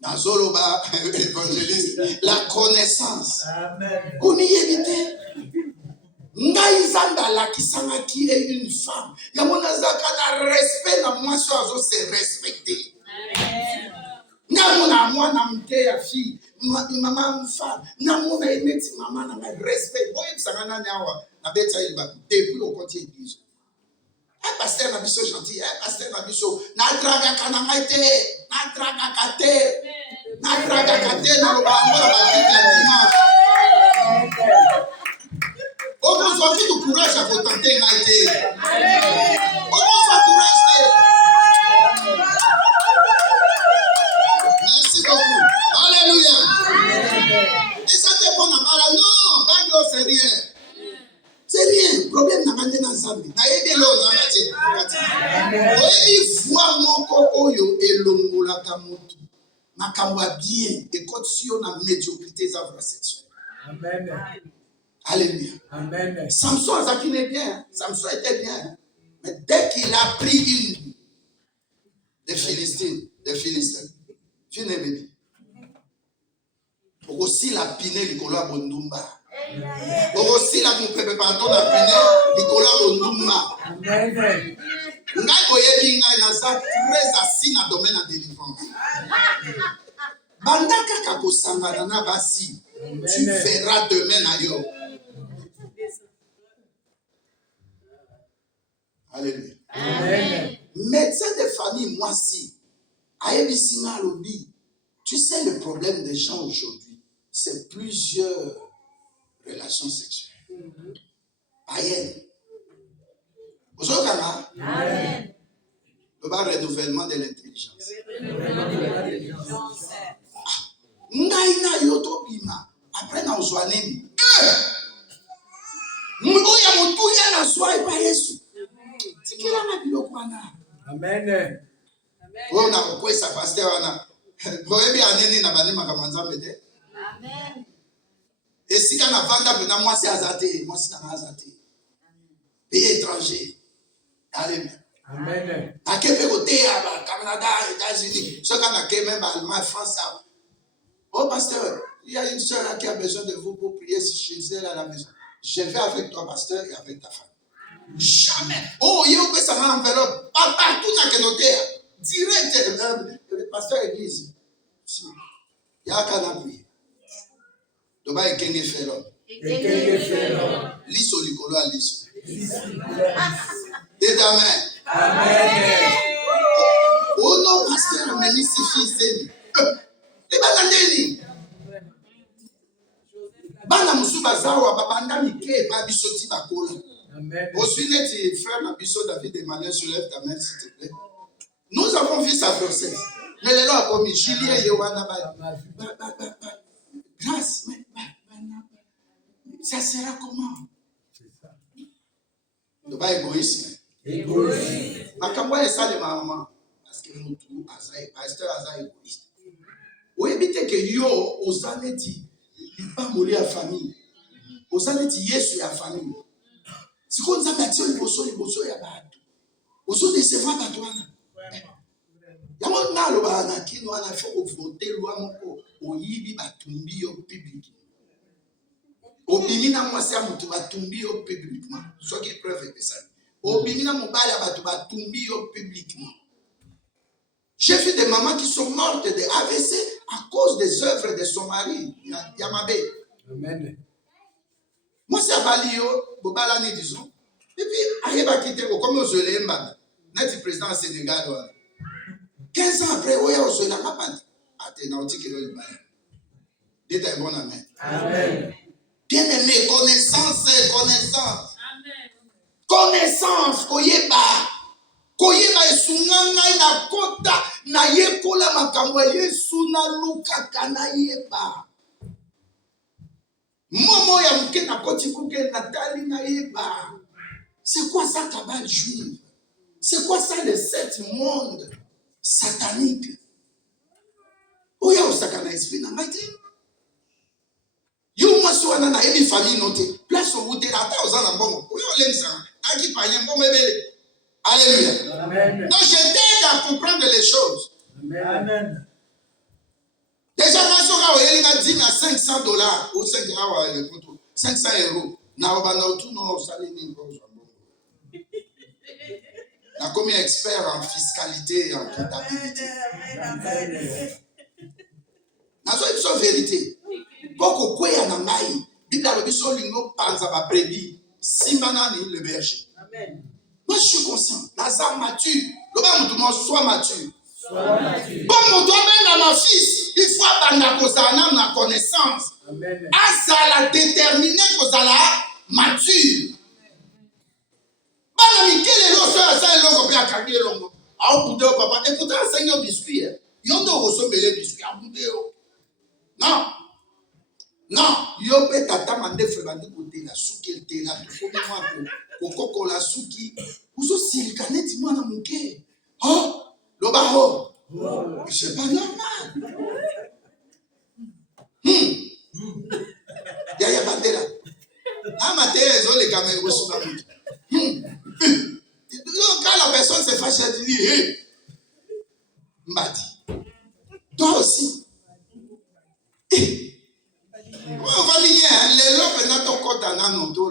Nazoloba, évangéliste, la connaissance. Amen. On y évite. Ngaïzanda la kisanga qui est une femme. Yamonazaka na respect na moi sur azo se respecter. Namona moi na mke ya fille, maman femme, namona emeti maman na respect. Boye bisanga na nyawa na beta ilba depuis au côté église. Un pasteur na biso gentil, un pasteur na biso na draga kananga te, na draga kate, na draga kate na lobango na bakita dimanche. On vous a dit du courage à vous tenter n'a été. On vous a courage. Merci beaucoup. Alléluia. Et ça dépend de mal. Non, Bible c'est rien. C'est rien. Problème n'a pas été ensemble. N'a été là, n'a pas été. Oui, foi mon oyo elongola kamotu. Makamwa bien et quand si on a médiocrité ça va sexuelle. Amen. Alléluia. Amen. Samson est bien. Samson était bien. Mais dès qu'il a pris une des Philistins, tu n'es venu. Pour aussi la piner, Nicolas Bondumba. Pour aussi la couper, pardon, la piner, Nicolas Bondumba. Amen. Ngai boyebi ngai naza très assis na domaine de délivrance. Bandaka kakosangana na basi. Tu verras demain na yo. Alléluia. Amen. Médecin de famille, moi si. Aébissima Lobi. Tu sais le problème des gens aujourd'hui, c'est plusieurs relations sexuelles. Païennes. Vous savez comment? Amen. Le renouvellement de l'intelligence. Ngaina yoto bima. Après na uzwanemi. Mboya mutuya na swai pa Yesu. Tikila na biloko wana. Amen. Wewe unakokwesa pastor wana. Boyebi anini na banima kama nzambe te. Amen. Esika na vanda pena mwasi azate, mwasi na azate. Pays étranger. Alléluia. Amen. Akepe côté à Canada, États-Unis, ce qu'on a même Allemagne, France. Oh pasteur, il y a une soeur là qui a besoin de vous pour prier chez elle à la maison. Je vais avec toi pasteur et avec ta femme. Jamais. Oh, il y a un peu ça dans l'enveloppe. Partout dans le notaire. Direct, le pasteur église. Il y a qu'à appuyer. Donc, il y a qu'à faire l'homme. Liso likolo à liso. Dites amen. Amen. Oh non, pasteur, mais si fils, et balandeni. Bana musuba zawa babanda mike ba bisoti bakola. Amen. Aussi net frère Nabiso David Emmanuel, soulève ta main s'il te plaît. Nous avons vu sa grossesse. Mais les lois comme Julien Yohana grâce, mais ça sera comment? Ne pas égoïsme. Égoïste. Makambo est ça les mamans parce que nous tous pasteur Aza égoïste. Ou éviter que yo ozaneti pas mourir à famille. Ozaneti Yesu ya famille. Si on a battu le bosso ya batu. Bosso décevra batu wana. Yamo na lo ba na kino wana faut voter loi moko oyibi batumbi yo public. Obimi na mwasi ya mutu batumbi yo publiquement. Ce qui preuve que ça. Obimi na mobali ya batu batumbi yo publiquement. J'ai vu des mamans qui sont mortes de AVC à cause des œuvres de son mari, Yamabé. Amen. Moi, c'est à Balio, Bobalani, disons. Et puis, Ayeba Kiteko, comme aux Olemba, net président du Sénégal. 15 ans après, Oya aux Olemba, Athénaouti qui est le Bala. Dites un bon amen. Amen. Bien aimé, connaissance. Connaissance, Koyeba. Koyeba esunganga na kota na yekola makambo Yesu na luka kana yeba. Momo ya mke na koti kuke natali na yeba. C'est quoi ça cabale juive? C'est quoi ça les 7 mondes sataniques? Oya osaka na esprit na maître. Yo mwaso wana na ebi famille noté. Place au bout de la ta ozana mbongo. Oya olensa. Aki panye mbongo ebele. Alléluia. Amen. Donc je t'aide à comprendre les choses. Amen. Déjà, quand on a dit à $500 ou 500 euros, on a combien d'experts en fiscalité et en comptabilité. C'est une vérité. Pourquoi quoi y a un maï? Bible a dit sur l'union panza va prébi. Simanani le berger. Moi je suis conscient. Lazare mature. Le bas mon soit mature. Bon mon doigt même à ma fils. Il faut abandonner la connaissance. Azala déterminé qu'Ozala mature. Banami quel est l'autre ça est l'autre bien calmer l'homme. Ah au bout de papa. Et pourtant Seigneur biscuit. Yondo ressemble les biscuits à bout de. Non. Non, yo pe tata mande frebandi côté la souki el te la tout moi ko la souki uso silikane ti mwana muke. Oh, lo ba ho. C'est pas normal. Ya bandera. Ama te ezo le kamera suba muke. Quand la personne se fâche, elle dit hey. Mbati. Toi aussi. On va dire, les lobes n'a pas encore d'un an ou deux.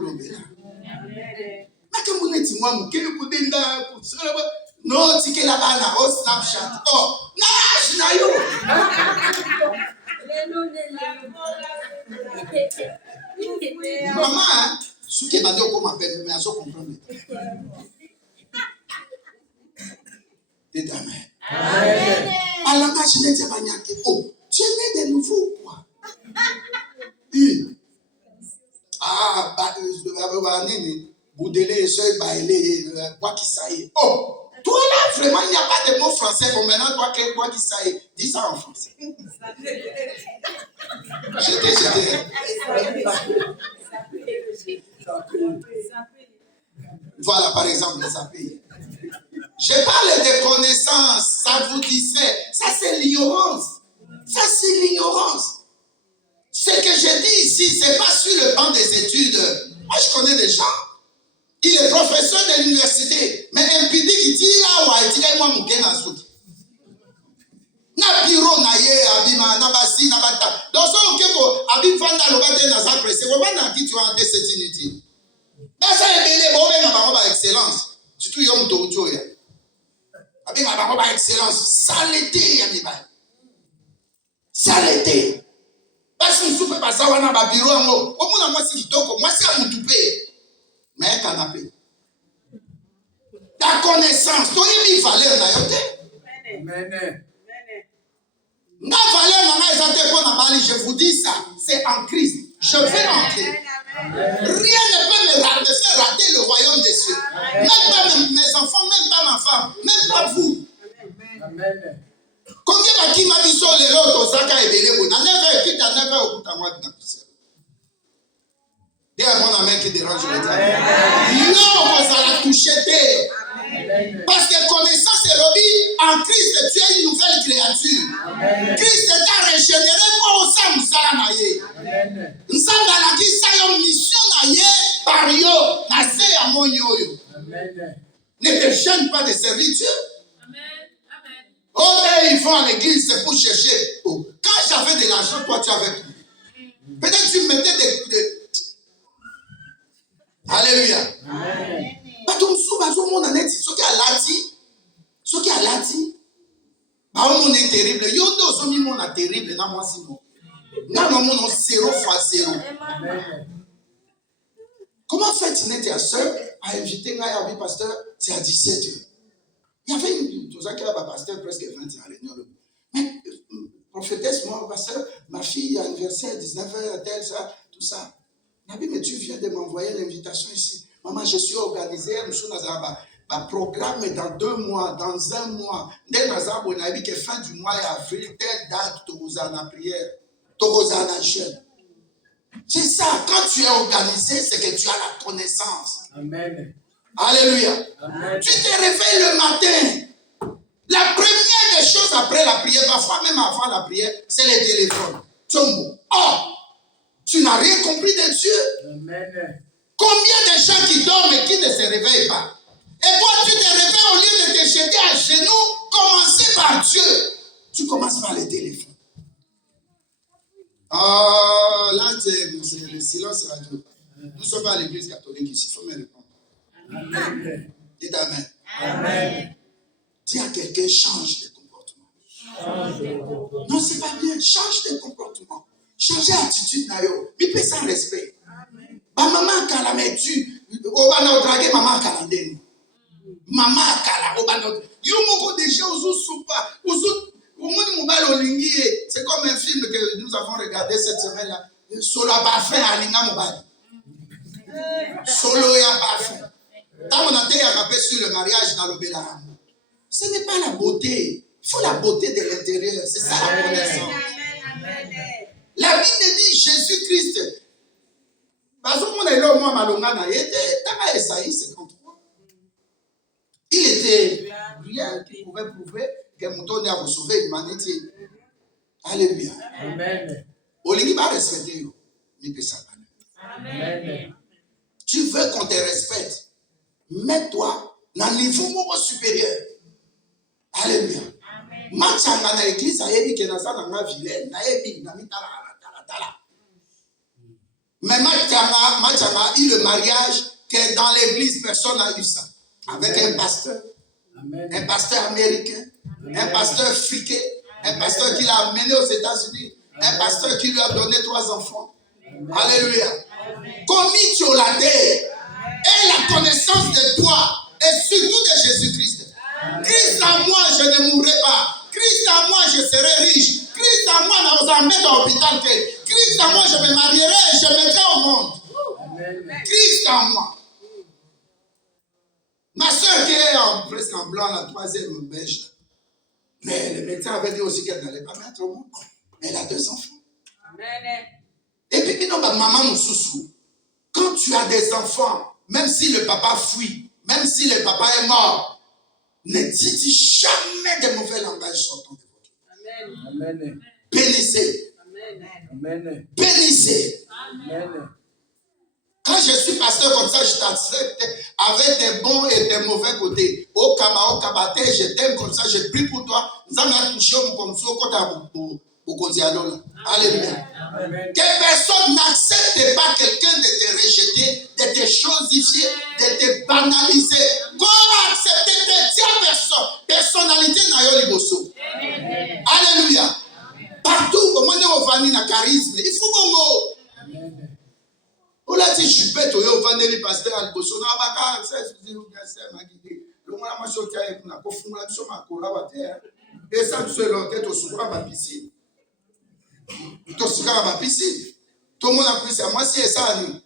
Non, tu es là-bas, au Snapchat. Oh, non, maman, ce qui est bandé au comment appelle, mais à ce comprendre. Dites Amen. Alors, quand je n'ai pas dit, oh, tu es né de nouveau, quoi. Ah, Boudélé, Seuil, Baélé, quoi qui ça y est. Oh, toi là, vraiment, il n'y a pas de mots français. Bon, maintenant, quoi qui ça y est. Dis ça en français. J'étais. Voilà, par exemple, les appels. Je parle de connaissances, ça vous distrait. Ça, c'est l'ignorance. Ça, c'est l'ignorance. Ce que je dis ici, ce n'est pas sur le banc des études. Moi, je connais des gens. Il est professeur de l'université. Mais un petit qui dit là, ouais, il dit moi, mon gars, n'a soute. Na bureau, na ye, abima, na basi, na bata. Donc, ça, ok, abim fanda, le bate, na sa presse. On va dans qui tu as en cette inutile. Dans ça, il est bon, mais ma excellence. Surtout, il y a un tour. Abim, ma excellence. Saleté, amiba. Saleté. Parce que nous souffrons pas ça, on a un bureau. Au moins, moi, c'est kitoko. Moi, c'est un moutoupe. Mais un canapé. Ta connaissance, tu as mis valeur dans yote. Amen. La valeur, je vous dis ça, c'est en Christ. Je vais entrer. Rien ne peut me faire rater le royaume des cieux. Même pas mes enfants, même pas ma femme, même pas vous. Amen. Combien de m'a dit sur les lots, Osaka et Bélébo? N'a never quitte à never au bout à moi de la puissance. Dis à mon amène qui dérange le diable. Non, vous allez toucher. Parce que connaissance et lobby, en Christ, tu es une nouvelle créature. Amen. Christ t'a régénéré pour ensemble, salamaye. Nous sommes dans la qui ça une mission naye par yo, nasé à mon yo. Ne te gêne pas de servir Dieu. Oh, ils vont à l'église, c'est pour chercher. Oh, quand j'avais de l'argent, toi tu avais tout. Peut-être tu mettais des... Alléluia. Amen. Ce qui a lati, mon est terrible. Yondo somi mon a terrible. Na moi si bon. Na mon 0 fois 0. Comment fait-il n'était à soeur à inviter un pasteur? C'est à 17h. Il y avait une pasteur presque 20 ans à l'union. Mais prophétesse, moi, pasteur, ma fille a anniversaire 19h, tel ça, tout ça. Nabi, mais tu viens de m'envoyer l'invitation ici. Maman, je suis organisé, je suis dans un programme dans 2 mois, dans 1 mois. Dès que on a dit que fin du mois et avril, telle date, tu vous en as prière, tu vous en as jeûne. C'est ça, quand tu es organisé, c'est que tu as la connaissance. Amen. Alléluia. Amen. Tu te réveilles le matin. La première des choses après la prière, parfois même avant la prière, c'est les téléphones. Tchombo. Oh, tu n'as rien compris de Dieu. Amen. Combien de gens qui dorment et qui ne se réveillent pas? Et toi, tu te réveilles au lieu de te par Dieu, tu commences par les téléphones. Oh, là, c'est le silence radio. Nous ne sommes pas à l'église catholique ici, il faut me répondre. Amen. Dites Amen. Amen. Dis à quelqu'un, change de comportement. Non, c'est pas bien. Change de comportement. Change d'attitude. Mais fais sans respect. Ma maman kala mais tu obana odraguer maman kala ndeni. Maman kala obana. Yo moko déjà ozu soupa, ozu omoni mobile olingi. C'est comme un film que nous avons regardé cette semaine là. Solo a parfum alinga mobile. Solo ya parfum. Tant on a été rappelé sur le mariage dans le Béla. Ce n'est pas la beauté. Il faut la beauté de l'intérieur. C'est ça la connaissance. La Bible dit Jésus-Christ. Il était rien qui pouvait prouver que Mouton a sauvé l'humanité. Alléluia. Amen. Olingi va respecter. Amen. Tu veux qu'on te respecte. Mets-toi dans le niveau supérieur. Alléluia. Machanga na église ayebi ke naza na nga vilaine na yebi na mitala tala. Mais machanga eu le mariage que dans l'église personne n'a eu ça. Avec un pasteur. Amen. Un pasteur américain, amen. Un pasteur friqué, amen. Un pasteur qui l'a amené aux États-Unis, amen. Un pasteur qui lui a donné 3 enfants. Amen. Alléluia. Commis sur la terre et la connaissance de toi et surtout de Jésus-Christ. Christ en moi, je ne mourrai pas. Christ en moi, je serai riche. Christ en moi, je vais mettre à l'hôpital. Christ en moi, je me marierai et je mettrai au monde. Amen. Christ en moi. Ma soeur qui est presque en blanc, la 3e beige. Mais le médecin avait dit aussi qu'elle n'allait pas mettre au monde. Mais elle a 2 enfants. Amen. Et puis, non, maman Moussoussou, quand tu as des enfants, même si le papa fuit, même si le papa est mort, ne dites jamais de mauvais langage sortant de votre. Amen. Bénissez. Amen. Bénissez. Amen. Quand je suis pasteur comme ça, je t'accepte avec tes bons et tes mauvais côtés. Au Kaba, je t'aime comme ça, je prie pour toi. Alléluia. Que personne n'accepte pas quelqu'un de te rejeter, de te chosifier, de te banaliser. Comment accepter tes personnalité na yo liboso? Alléluia. Partout, au monde où on va charisme, il faut bon mot. Ola ti jupé to yo vandeli pasteur aliboso na baka c'est magide le mwana ma sokia e kuna ko fungula biso makola wa terre et ça tout seul que to sukura ba piscine to sukura ba piscine to mona kuisa moi c'est ça ni.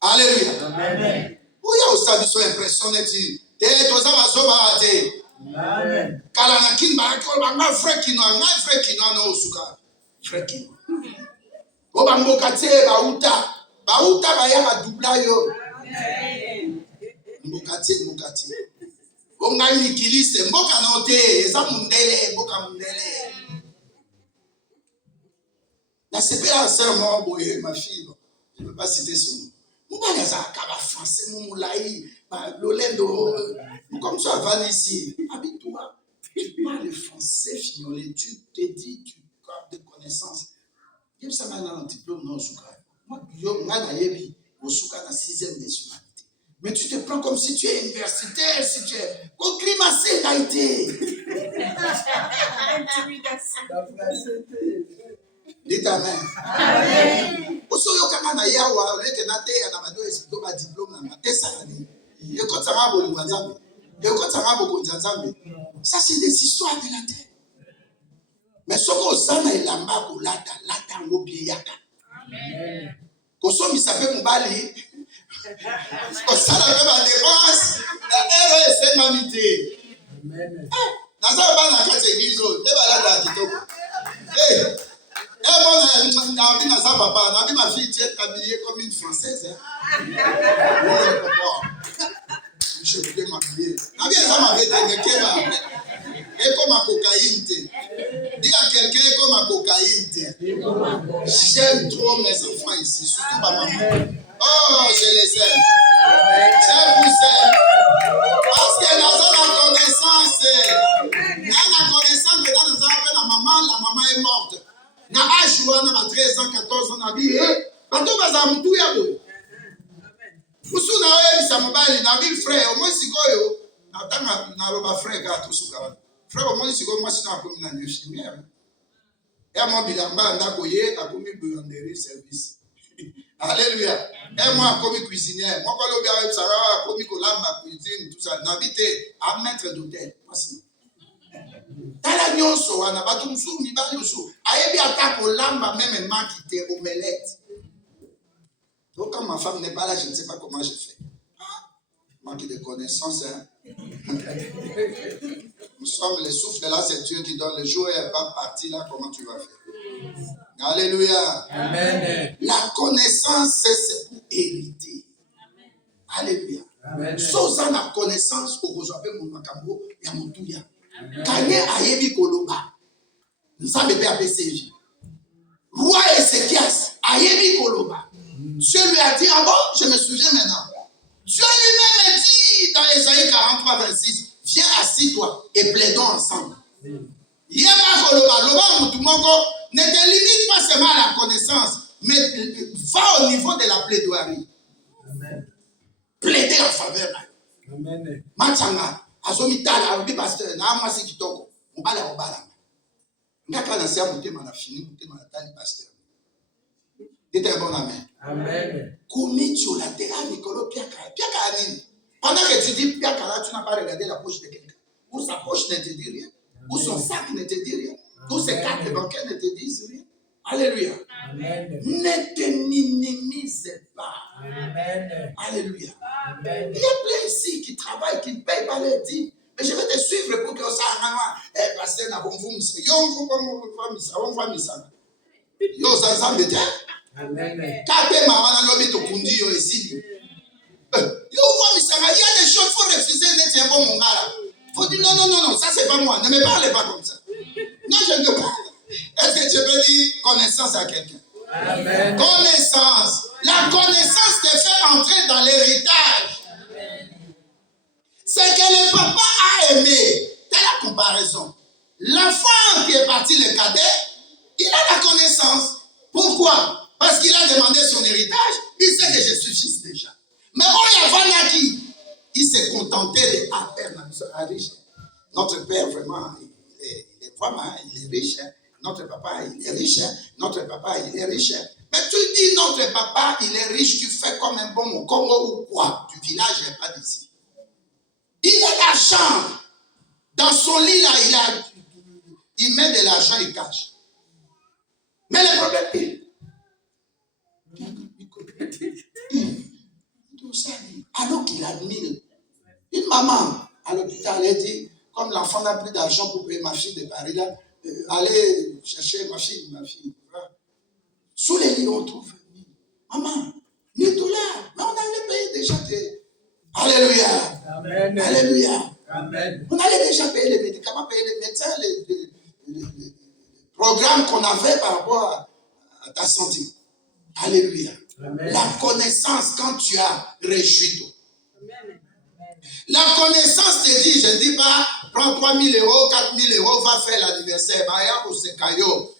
Alléluia. Amen. Oya osabi so impressionné ti te to za bazoba te. Amen. Kala na kimba ko ba nga frère kino na osuka frère kino. Oba mbokate bauta baya badubla yo. Mbokate onga nikilise mboka note eza mundele mboka mundele. La sepela sœur moi boye ma fille je ne peux pas citer son nom. Mobala za kaba français mumulai ba lolendo comme ça va ici habite-toi tu parles français fignolé tu te dis tu as des connaissances. Ça m'a un diplôme non Souka. Moi, je suis au Souka dans 6e des humanités. Mais tu te prends comme si tu es universitaire, si tu es au grimacer d'aïté. Dites Amen. Amen. Oso yo kama na yawa leke na te na mado esito ba diplôme na matesa ni. Yeko tsanga bo lwanzambe. Yeko tsanga bo konzanzambe. Ça c'est des histoires de la terre. Mais ce qu'on sait, il a marqué lata ngobie yaka. Amen. Koso mi sape mubali. Kosa la même dépense. La RS humanité. Amen. Naza ba na kati bizo, te balada kitoko. Eh. Bon na bi na sa papa, na bi ma fille est habillée comme une française. Je vais m'habiller. Na bi ça m'a fait keba. Et comme ma cocaïne. Dis à quelqu'un comme ma cocaïne. J'aime trop mes enfants ici, surtout ma maman. Oh, je les aime. Je vous aime. Parce que dans la connaissance morte. Na âge wana ma 13 ans, 14 ans, na bi, bato baza mutu ya boye. Musu na oye bisa mobali, na bi frère, au moins sikoyo, na tanga na ba frère ka tusuka. Frère au moins sikoyo, moi sina akomi na infirmière. Et moi bilamba ndako ye akomi buanderie service. Alléluia. Et moi akomi cuisinière. Moi quand lobi avec ça akomi kolamba cuisine tout ça. N'habite à maître d'hôtel. Tala nyonso wana bato musu mibali oso. Ayebi ata kolamba même makite omelette. Donc quand ma femme n'est pas là, je ne sais pas comment je fais. Manque de connaissances. Hein? Nous sommes les souffles là, c'est Dieu qui donne le jour et elle va partir là, comment tu vas faire? Alléluia. Amen. La connaissance, c'est pour hériter. Alléluia. Sans la connaissance, au besoin de mon makambo, il y a mon touya. Kanye ayebi koloba. Nous sommes des PCJ. Roi Ézéchias ayebi koloba. Dieu lui a dit, ah bon, je me souviens maintenant. Dieu lui-même a dit dans Ésaïe 43, 26, viens assis-toi et plaidons ensemble. Ne te limite pas seulement à la connaissance, mais va au niveau de la plaidoirie. Amen. Plaider en faveur. Amen. Machanga, azomitala, azomi pasteur, na amasi kitoko, mobala obala. Ngaka na sia mutema na fini mutema na tali pasteur. Dites un bon amen. Amen. Comment tu l'as dit à Nicolas Piaka? Piaka nini? Pendant que tu dis Piaka là, tu n'as pas regardé la poche de quelqu'un. Ou sa poche ne te dit rien. Ou son sac ne te dit rien. Ou ses cartes bancaires ne te disent rien. Alléluia. Amen. Ne te minimise pas. Amen. Alléluia. Amen. Il y a plein ici qui travaillent, qui ne payent pas les dîmes. Mais je vais te suivre pour que ça aille. Pasteur n'a pas de yo ça semble bien. Amen. Kate maman na lobi to kundi yo esili. Yo vois misanga, il y a des choses faut refuser d'être un bon mongala. Faut dire non, ça c'est pas moi, ne me parlez pas comme ça. Non, je ne veux pas. Est-ce que tu peux dire connaissance à quelqu'un? Amen. Connaissance. La connaissance te fait entrer dans l'héritage. C'est que le papa a aimé. Telle la comparaison. L'enfant qui est parti le cadet, il a la connaissance. Pourquoi? Parce qu'il a demandé son héritage. Il sait que je suis fils déjà. Mais il y a qui il s'est contenté de père riche. Notre père, vraiment, il est vraiment, il est riche. Notre papa, il est riche. Notre papa, il est riche. Mais tu dis notre papa, il est riche, tu fais comme un bon au Congo ou quoi? Du village, il n'est pas d'ici. Il a l'argent. Dans son lit, là, il met de l'argent, il cache. Mais le problème, alors qu'il admire une maman à l'hôpital, elle dit, comme l'enfant n'a plus d'argent pour payer ma fille de Paris, là, allez chercher ma fille. Sous les lits, on trouve, maman, ni tout là, mais on allait payer déjà. Alléluia. Amen. Alléluia. Amen. On allait déjà payer les médicaments, payer les médecins, les programmes qu'on avait par rapport à ta santé. Alléluia. Amen. La connaissance, quand tu as, réjouis-toi. La connaissance te dit, je ne dis pas, prends 3 000 euros, 4 000 euros, va faire l'anniversaire.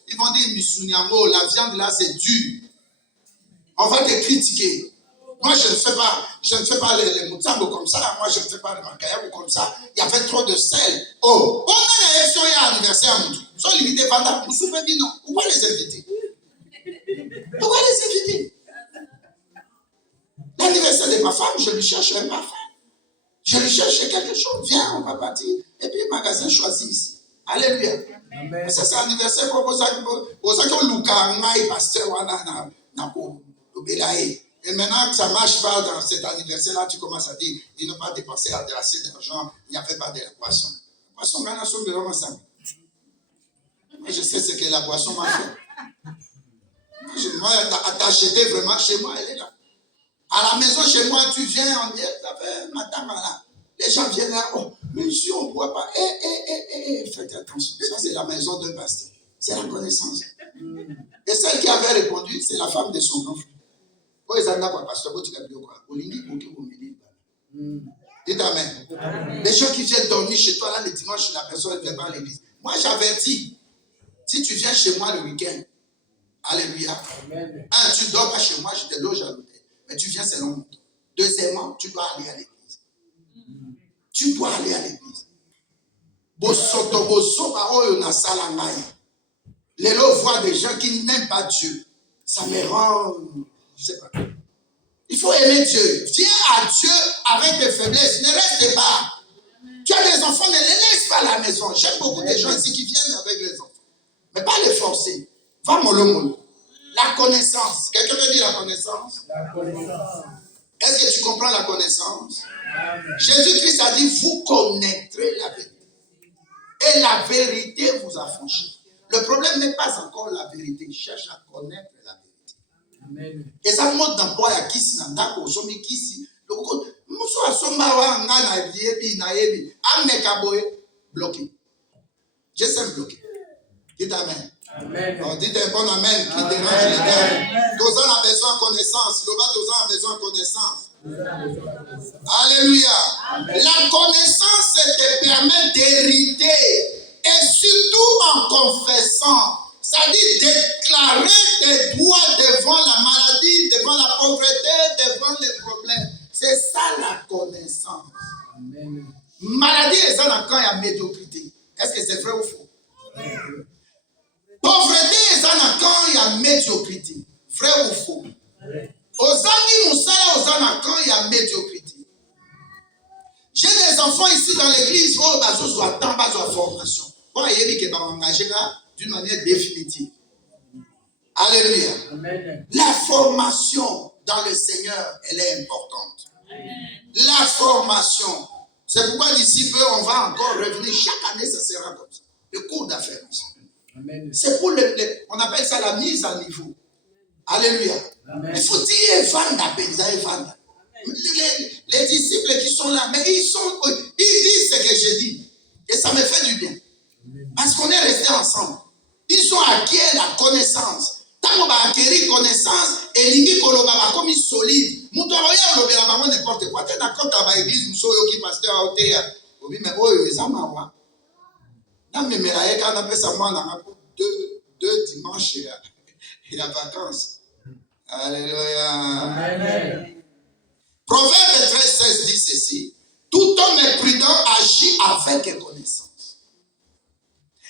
Ils vont dire, Misunyamo, la viande là, c'est dur. On va te critiquer. Moi, je ne fais pas les moutsambo comme ça. Moi, je ne fais pas les makayabo comme ça. Il y avait trop de sel. Oh, on a l'élection et l'anniversaire. Ils sont limités pendant. Vous souvenez dit non. Pourquoi les inviter? Pourquoi les inviter? L'anniversaire de ma femme, je lui cherche un parfum. Je lui cherche quelque chose. Viens, on va partir. Et puis, le magasin choisit ici. Alléluia. Amen. Ça, c'est l'anniversaire pour vous. Vous savez que Luka, pasteur, et maintenant que ça ne marche pas dans cet anniversaire-là, tu commences à dire, ils n'ont pas dépensé assez d'argent, il n'y avait pas de la boisson. La boisson, moi, je sais ce que la boisson m'a fait. Moi, t'as acheté vraiment chez moi, elle est là. À la maison, chez moi, tu viens, on dit, ça fait madame là. Les gens viennent là, oh, monsieur, on ne boit pas. Faites attention. Ça, c'est la maison d'un pasteur. C'est la connaissance. Et celle qui avait répondu, c'est la femme de son grand frère. Dites amen. Les gens qui viennent dormir chez toi là le dimanche, la personne ne vient pas à l'église. Moi j'avertis. Si tu viens chez moi le week-end, alléluia. Amen. Un, tu ne dors pas chez moi, je te loge à l'hôtel. Mais tu viens selon mon temps. Deuxièmement, tu dois aller à l'église. Tu dois aller à l'église. Bosoto boso ba oyo na sala ngai. Lélo voit des gens qui n'aiment pas Dieu. Ça me rend, je sais pas. Il faut aimer Dieu. Viens à Dieu avec tes faiblesses. Ne reste pas. Tu as des enfants, ne les laisse pas à la maison. J'aime beaucoup de gens ici qui viennent avec les enfants. Mais pas les forcer. Va mollo mollo. La connaissance. Quelqu'un veut dire la connaissance? La connaissance. Est-ce que tu comprends la connaissance? Amen. Jésus-Christ a dit, vous connaîtrez la vérité. Et la vérité vous affranchit. Le problème n'est pas encore la vérité. Cherche à connaître la vérité. Amen. Et ça montre d'emploi à Kisi Nandako, Somi Kisi. Mousso a Sombawa Ngana Yebi Naebi. Amekaboe bloqué. Je sais bloqué. Dites Amen. Amen. Alors, dites un bon Amen qui dérange les gars. Tous a besoin de connaissance. Loba tous a besoin de connaissance. Alléluia. Amen. La connaissance te permet d'hériter. Et surtout en confessant. C'est-à-dire déclarer tes droits devant la maladie, devant la pauvreté, devant les problèmes. C'est ça la connaissance. Amen. Maladie est ça quand il y a médiocrité. Est-ce que c'est vrai ou faux? Pauvreté est ça quand il y a médiocrité. Vrai ou faux? Ozangi Moussala Ozana quand il y a médiocrité. J'ai des enfants ici dans l'église. Oh, bah, je dois attendre, bah, je dois formation. Bon, il y a des qui vont engager là d'une manière définitive. Alléluia. Amen. La formation dans le Seigneur, elle est importante. La formation. C'est pourquoi d'ici peu, on va encore revenir. Chaque année, ça sera comme ça. Le cours d'affaires. Amen. C'est pour on appelle ça la mise à niveau. Alléluia. Amen. Il faut dire vanda. Les disciples qui sont là, mais ils disent ce que je dis. Et ça me fait du bien. Parce qu'on est restés ensemble. Ils ont acquis la connaissance. Tant qu'on va acquérir connaissance, et l'ingé kolobaba comme solide. Moutoya olobela ba n'importe quoi. T'es d'accord avec l'église, musoyo qui pasteur à Otea. Obi mais oyo ezamawa. Na memela eka na pesa mwana ngako deux dimanches et la vacances. Alléluia. Amen. Proverbe 13:16 dit ceci. Tout homme est prudent agit avec connaissance.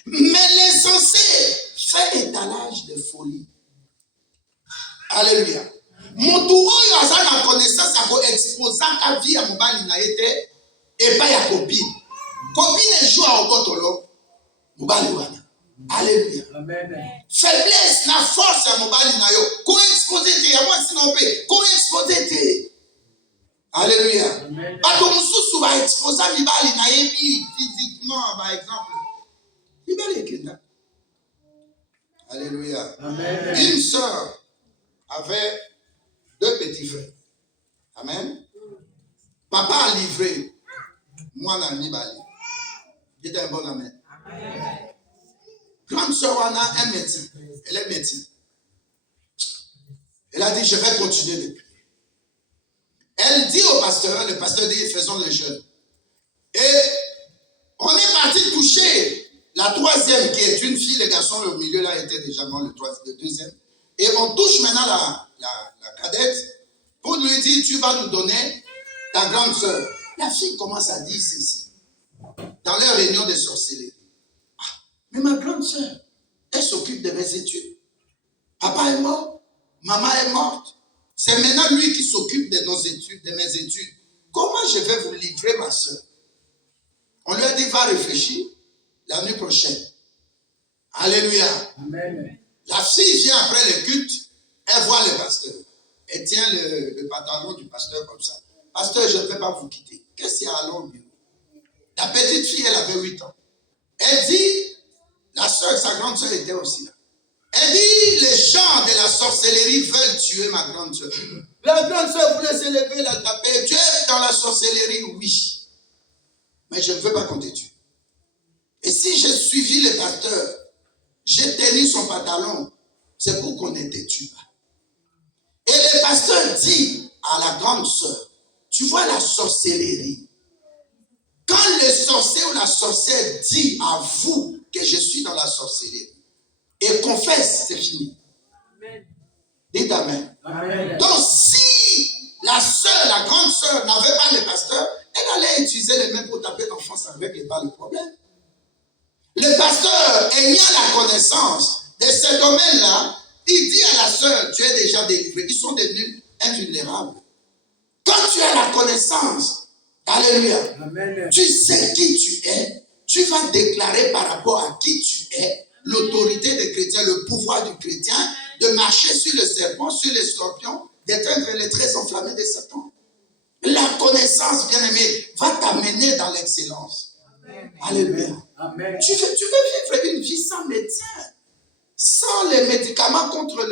Mais l'insensé fait étalage de folie. Alléluia. Motu oyo aza na connaissance ako exposa ka vie ya mobali na yete et pas ya copine. Copine joue au botolo. Mobali wana. Alléluia. Amen. Faiblesse na force ya mobali na yo. Ko exposer te ya mwasi na ope. Ko exposer te. Alléluia. Bato mususu ba exposa mibali na yebi physiquement par exemple. Alléluia. Amen. Une sœur avait deux petits frères. Amen. Papa a livré. Moi, n'a ni bali. Dites un bon amen. Amen. Grande sœur a un médecin. Elle est médecin. Elle a dit, je vais continuer de prier. Elle dit au pasteur, le pasteur dit, faisons le jeûne. Et on est parti toucher la troisième qui est une fille, le garçon au milieu là était déjà mort, le deuxième. Et on touche maintenant la cadette pour lui dire, tu vas nous donner ta grande sœur. La fille commence à dire ceci. Dans leur réunion de sorcellerie. Ah, mais ma grande sœur, elle s'occupe de mes études. Papa est mort, maman est morte. C'est maintenant lui qui s'occupe de nos études, de mes études. Comment je vais vous livrer ma sœur? On lui a dit, va réfléchir la nuit prochaine. Alléluia. Amen. La fille vient après le culte, elle voit le pasteur. Elle tient le pantalon du pasteur comme ça. Pasteur, je ne peux pas vous quitter. Qu'est-ce qu'il y a à l'homme? La petite fille, elle avait 8 ans. Elle dit, la soeur, sa grande soeur était aussi là. Elle dit, les gens de la sorcellerie veulent tuer ma grande soeur. La grande soeur voulait se lever, la taper. Tu es dans la sorcellerie, oui. Mais je ne veux pas qu'on te tue. Et si j'ai suivi le pasteur, j'ai tenu son pantalon, c'est pour qu'on ne te tue pas. Et le pasteur dit à la grande sœur, tu vois la sorcellerie. Quand le sorcier ou la sorcière dit à vous que je suis dans la sorcellerie, confesse, c'est fini. Dites Amen. Amen. Donc si la sœur, la grande sœur n'avait pas de pasteur, elle allait utiliser les mains pour taper l'enfance avec et pas le problème. Le pasteur, ayant la connaissance de ce domaine-là, il dit à la sœur, tu es déjà délivré. Ils sont devenus invulnérables. Quand tu as la connaissance, alléluia, Amen. tu sais qui tu es, tu vas déclarer par rapport à qui tu es, l'autorité des chrétiens, le pouvoir du chrétien, de marcher sur le serpent, sur les scorpions, d'éteindre les traits enflammés de Satan. La connaissance, bien-aimé, va t'amener dans l'excellence. Alléluia. Amen. Tu veux vivre une vie sans médecin, sans les médicaments contre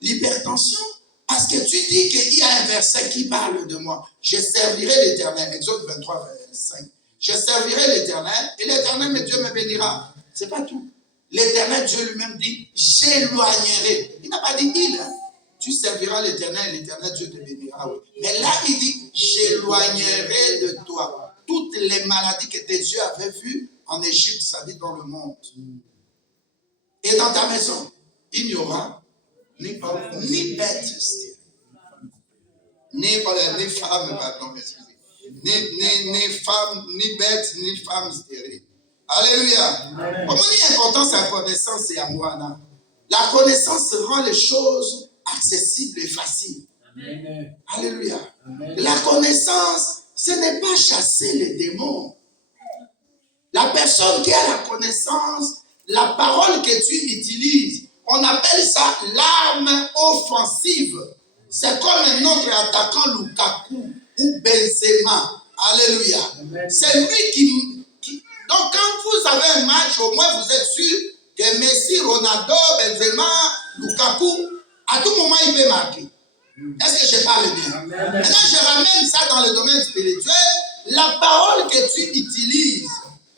l'hypertension. Parce que tu dis qu'il y a un verset qui parle de moi. Je servirai l'Éternel. Exode 23, 25. Je servirai l'Éternel et l'Éternel, Dieu me bénira. C'est pas tout. L'Éternel, Dieu lui-même dit, j'éloignerai. Il n'a pas dit il. Hein. Tu serviras l'Éternel, l'Éternel, Dieu te bénira. Oui. Mais là, il dit, j'éloignerai de toi toutes les maladies que tes yeux avaient vues en Égypte, ça dit dans le monde. Et dans ta maison, il n'y aura ni bête stérile, ni femme, pardon, excusez, ni femme, ni bête, ni femme stérile. Alléluia. Comment dire l'importance de la connaissance et à moi là? La connaissance rend les choses accessibles et faciles. Amen. Alléluia. Amen. La connaissance, ce n'est pas chasser les démons. La personne qui a la connaissance, la parole que tu utilises, on appelle ça l'arme offensive. C'est comme un autre attaquant, Lukaku ou Benzema. Alléluia. Amen. C'est lui qui... Donc quand vous avez un match, au moins vous êtes sûr que Messi, Ronaldo, Benzema, Lukaku, à tout moment il peut marquer. Est-ce que je parle bien? Amen. Maintenant je ramène ça dans le domaine spirituel. La parole que tu utilises,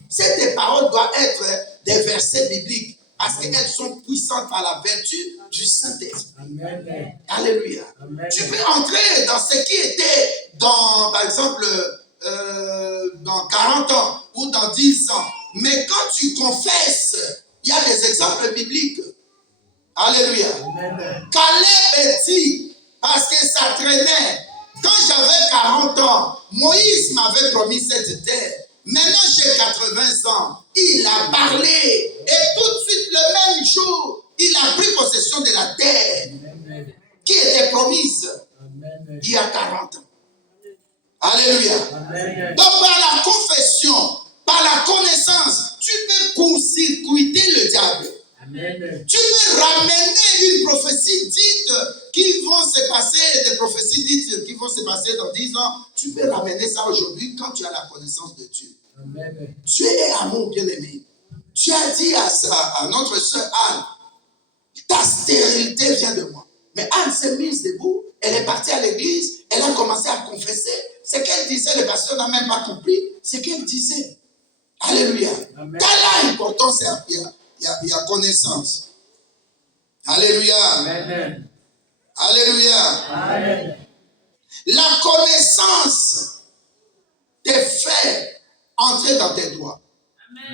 ces paroles doivent être des versets bibliques parce qu'elles sont puissantes par la vertu du Saint-Esprit. Amen. Alléluia. Amen. Tu peux entrer dans ce qui était dans, par exemple, dans 40 ans ou dans 10 ans. Mais quand tu confesses, il y a des exemples bibliques. Alléluia. Amen. Caleb dit, parce que ça traînait. Quand j'avais 40 ans, Moïse m'avait promis cette terre. Maintenant, j'ai 80 ans. Il a parlé. Et tout de suite, le même jour, il a pris possession de la terre Amen. qui était promise Amen. il y a 40 ans. Alléluia. Amen. Donc, par la confession, par la connaissance, tu peux court-circuiter le diable. Amen. Tu peux ramener une prophétie dite qui vont se passer, des prophéties dites qui vont se passer dans 10 ans. Tu peux ramener ça aujourd'hui quand tu as la connaissance de Dieu. Amen. Tu es amour bien-aimé. Tu as dit à notre sœur Anne, ta stérilité vient de moi. Mais Anne s'est mise debout, elle est partie à l'église, elle a commencé à confesser. Ce qu'elle disait, le pasteur n'a même pas compris ce qu'elle disait. Alléluia. Amen. Quelle importance il y a connaissance. Alléluia. Amen. Alléluia. Amen. La connaissance te fait entrer dans tes droits.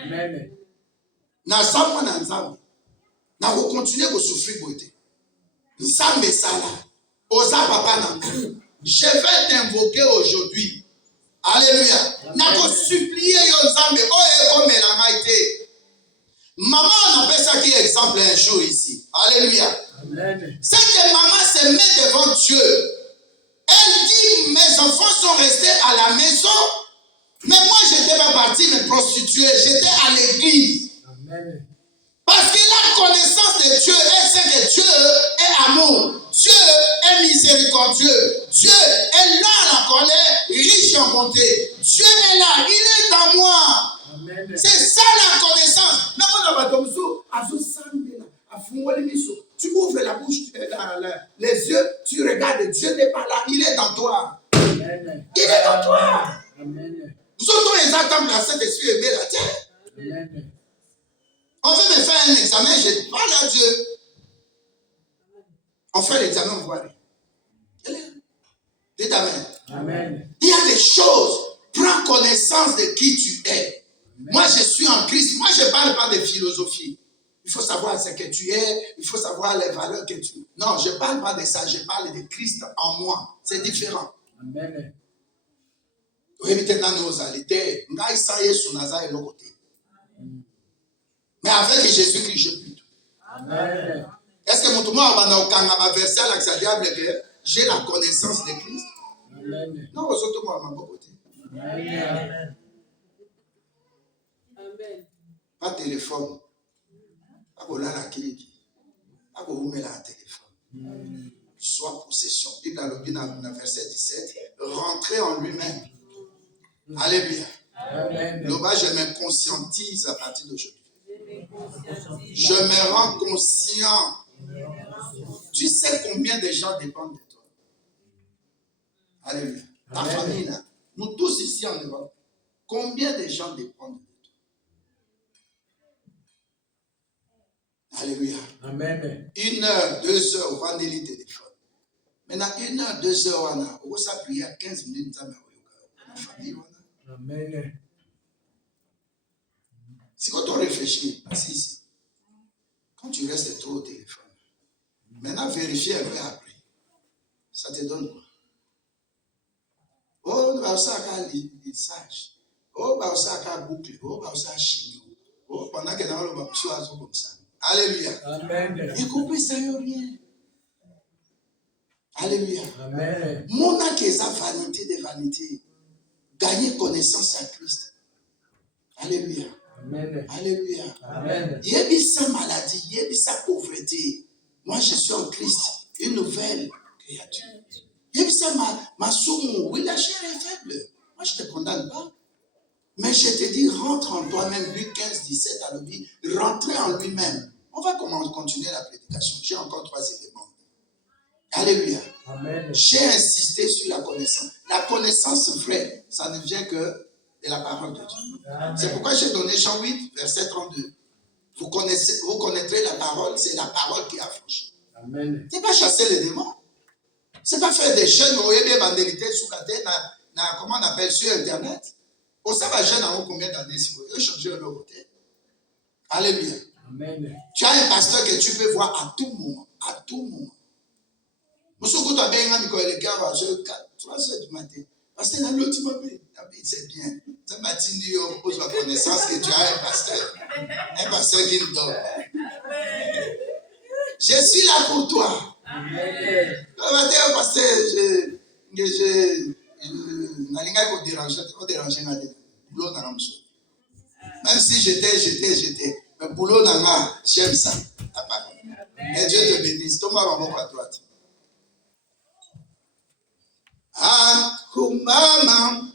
Amen. Nazamwa na nzambe. Na continuer à souffrir beauté. Nzambe sala. Oza papa na. Je vais t'invoquer aujourd'hui. Alléluia. Na ko supplier yo nzambe oye comme la maïté. Maman, on appelle ça qui est exemple un jour ici. Alléluia. Amen. C'est que maman se met devant Dieu. Elle dit, mes enfants sont restés à la maison, mais moi je n'étais pas parti me prostituer, j'étais à l'église. Amen. Parce que la connaissance de Dieu, elle sait que Dieu est amour, Dieu est miséricordieux, Dieu est lent à la colère, riche en bonté. Dieu est là, il est dans moi. Amen. C'est ça la connaissance. Tu ouvres la bouche, les yeux, tu regardes, Dieu n'est pas là, il est dans toi. Amen. Il est dans toi. Amen. Nous autres, les attendons la Saint-Esprit aimer la terre. Amen. On veut me faire un examen, je parle à Dieu. On fait l'examen, on voit. Dites Amen. Amen. Il y a des choses. Prends connaissance de qui tu es. Moi, je suis en Christ. Moi, je ne parle pas de philosophie. Il faut savoir ce que tu es. Il faut savoir les valeurs que tu... Non, je ne parle pas de ça. Je parle de Christ en moi. C'est différent. Amen. Mais avec Jésus-Christ, je peux tout. Amen. Est-ce que mon tournoi va verser à l'axe que j'ai la connaissance de Christ? Amen. Non, aux autres, moi, à ma côté. Amen. Pas de téléphone. Pas de la clinique. Pas de la téléphone. Soit possession. Bible a le dans le verset 17. Rentrer en lui-même. Alléluia. Amen. Là-bas, je me conscientise à partir d'aujourd'hui. Je me rends conscient. Tu sais combien de gens dépendent de toi. Alléluia. Ta famille, là. Nous tous ici en Europe. Combien de gens dépendent de toi? Alléluia. Amen. 1 heure, 2 heures, on va aller le téléphone. Maintenant, 1 heure, 2 heures, on va s'appuyer à 15 minutes dans la famille. Amen. C'est quand on réfléchit, c'est ici. Quand tu restes trop au téléphone, maintenant vérifier un peu après. Ça te donne quoi? Oh, bah ça a les sages. Oh, bah ça a boucle. Oh, bah ça a chignon. Oh, pendant que dans le bas, tu as comme ça. Alléluia. Amen. Et coupez ça y rien. Alléluia. Amen. Mon âme est sa vanité de vanité. Gagner connaissance à Christ. Alléluia. Amen. Alléluia. Amen. Il y a sa maladie, il y a sa pauvreté. Moi, je suis en Christ. Une nouvelle créature. Il y a ça ma somme. Oui, la chair est faible. Moi, je ne te condamne pas. Mais je te dis, rentre en toi-même. Luc 15, 17 à l'objet. Rentrez en lui-même. On va continuer la prédication. J'ai encore 3 éléments. Alléluia. Amen. J'ai insisté sur la connaissance. La connaissance vraie, ça ne vient que de la parole de Dieu. Amen. C'est pourquoi j'ai donné Jean 8, verset 32. Vous connaîtrez la parole, c'est la parole qui affranchit. Amen. Ce n'est pas chasser les démons. Ce n'est pas faire des chaînes, bien bandélité sous la tête, comment on appelle sur Internet. Pour ça, va jeune en combien d'années si vous voulez changer de côté. Alléluia. Amen. Tu as un pasteur que tu peux voir à tout moment. À tout moment. Monsieur Kouta Benga Miko les gars, 3 heures du matin. Parce que dans l'ultime c'est bien. Ce matin, Dieu pose la connaissance que tu as un pasteur. Un pasteur qui me donne. Je suis là pour toi. Amen. Le matin, pasteur, même si j'étais. Mais boulot dans ma, j'aime ça. La parole. Et Dieu te bénisse. Tombe à mon à droite. Ah, kumama.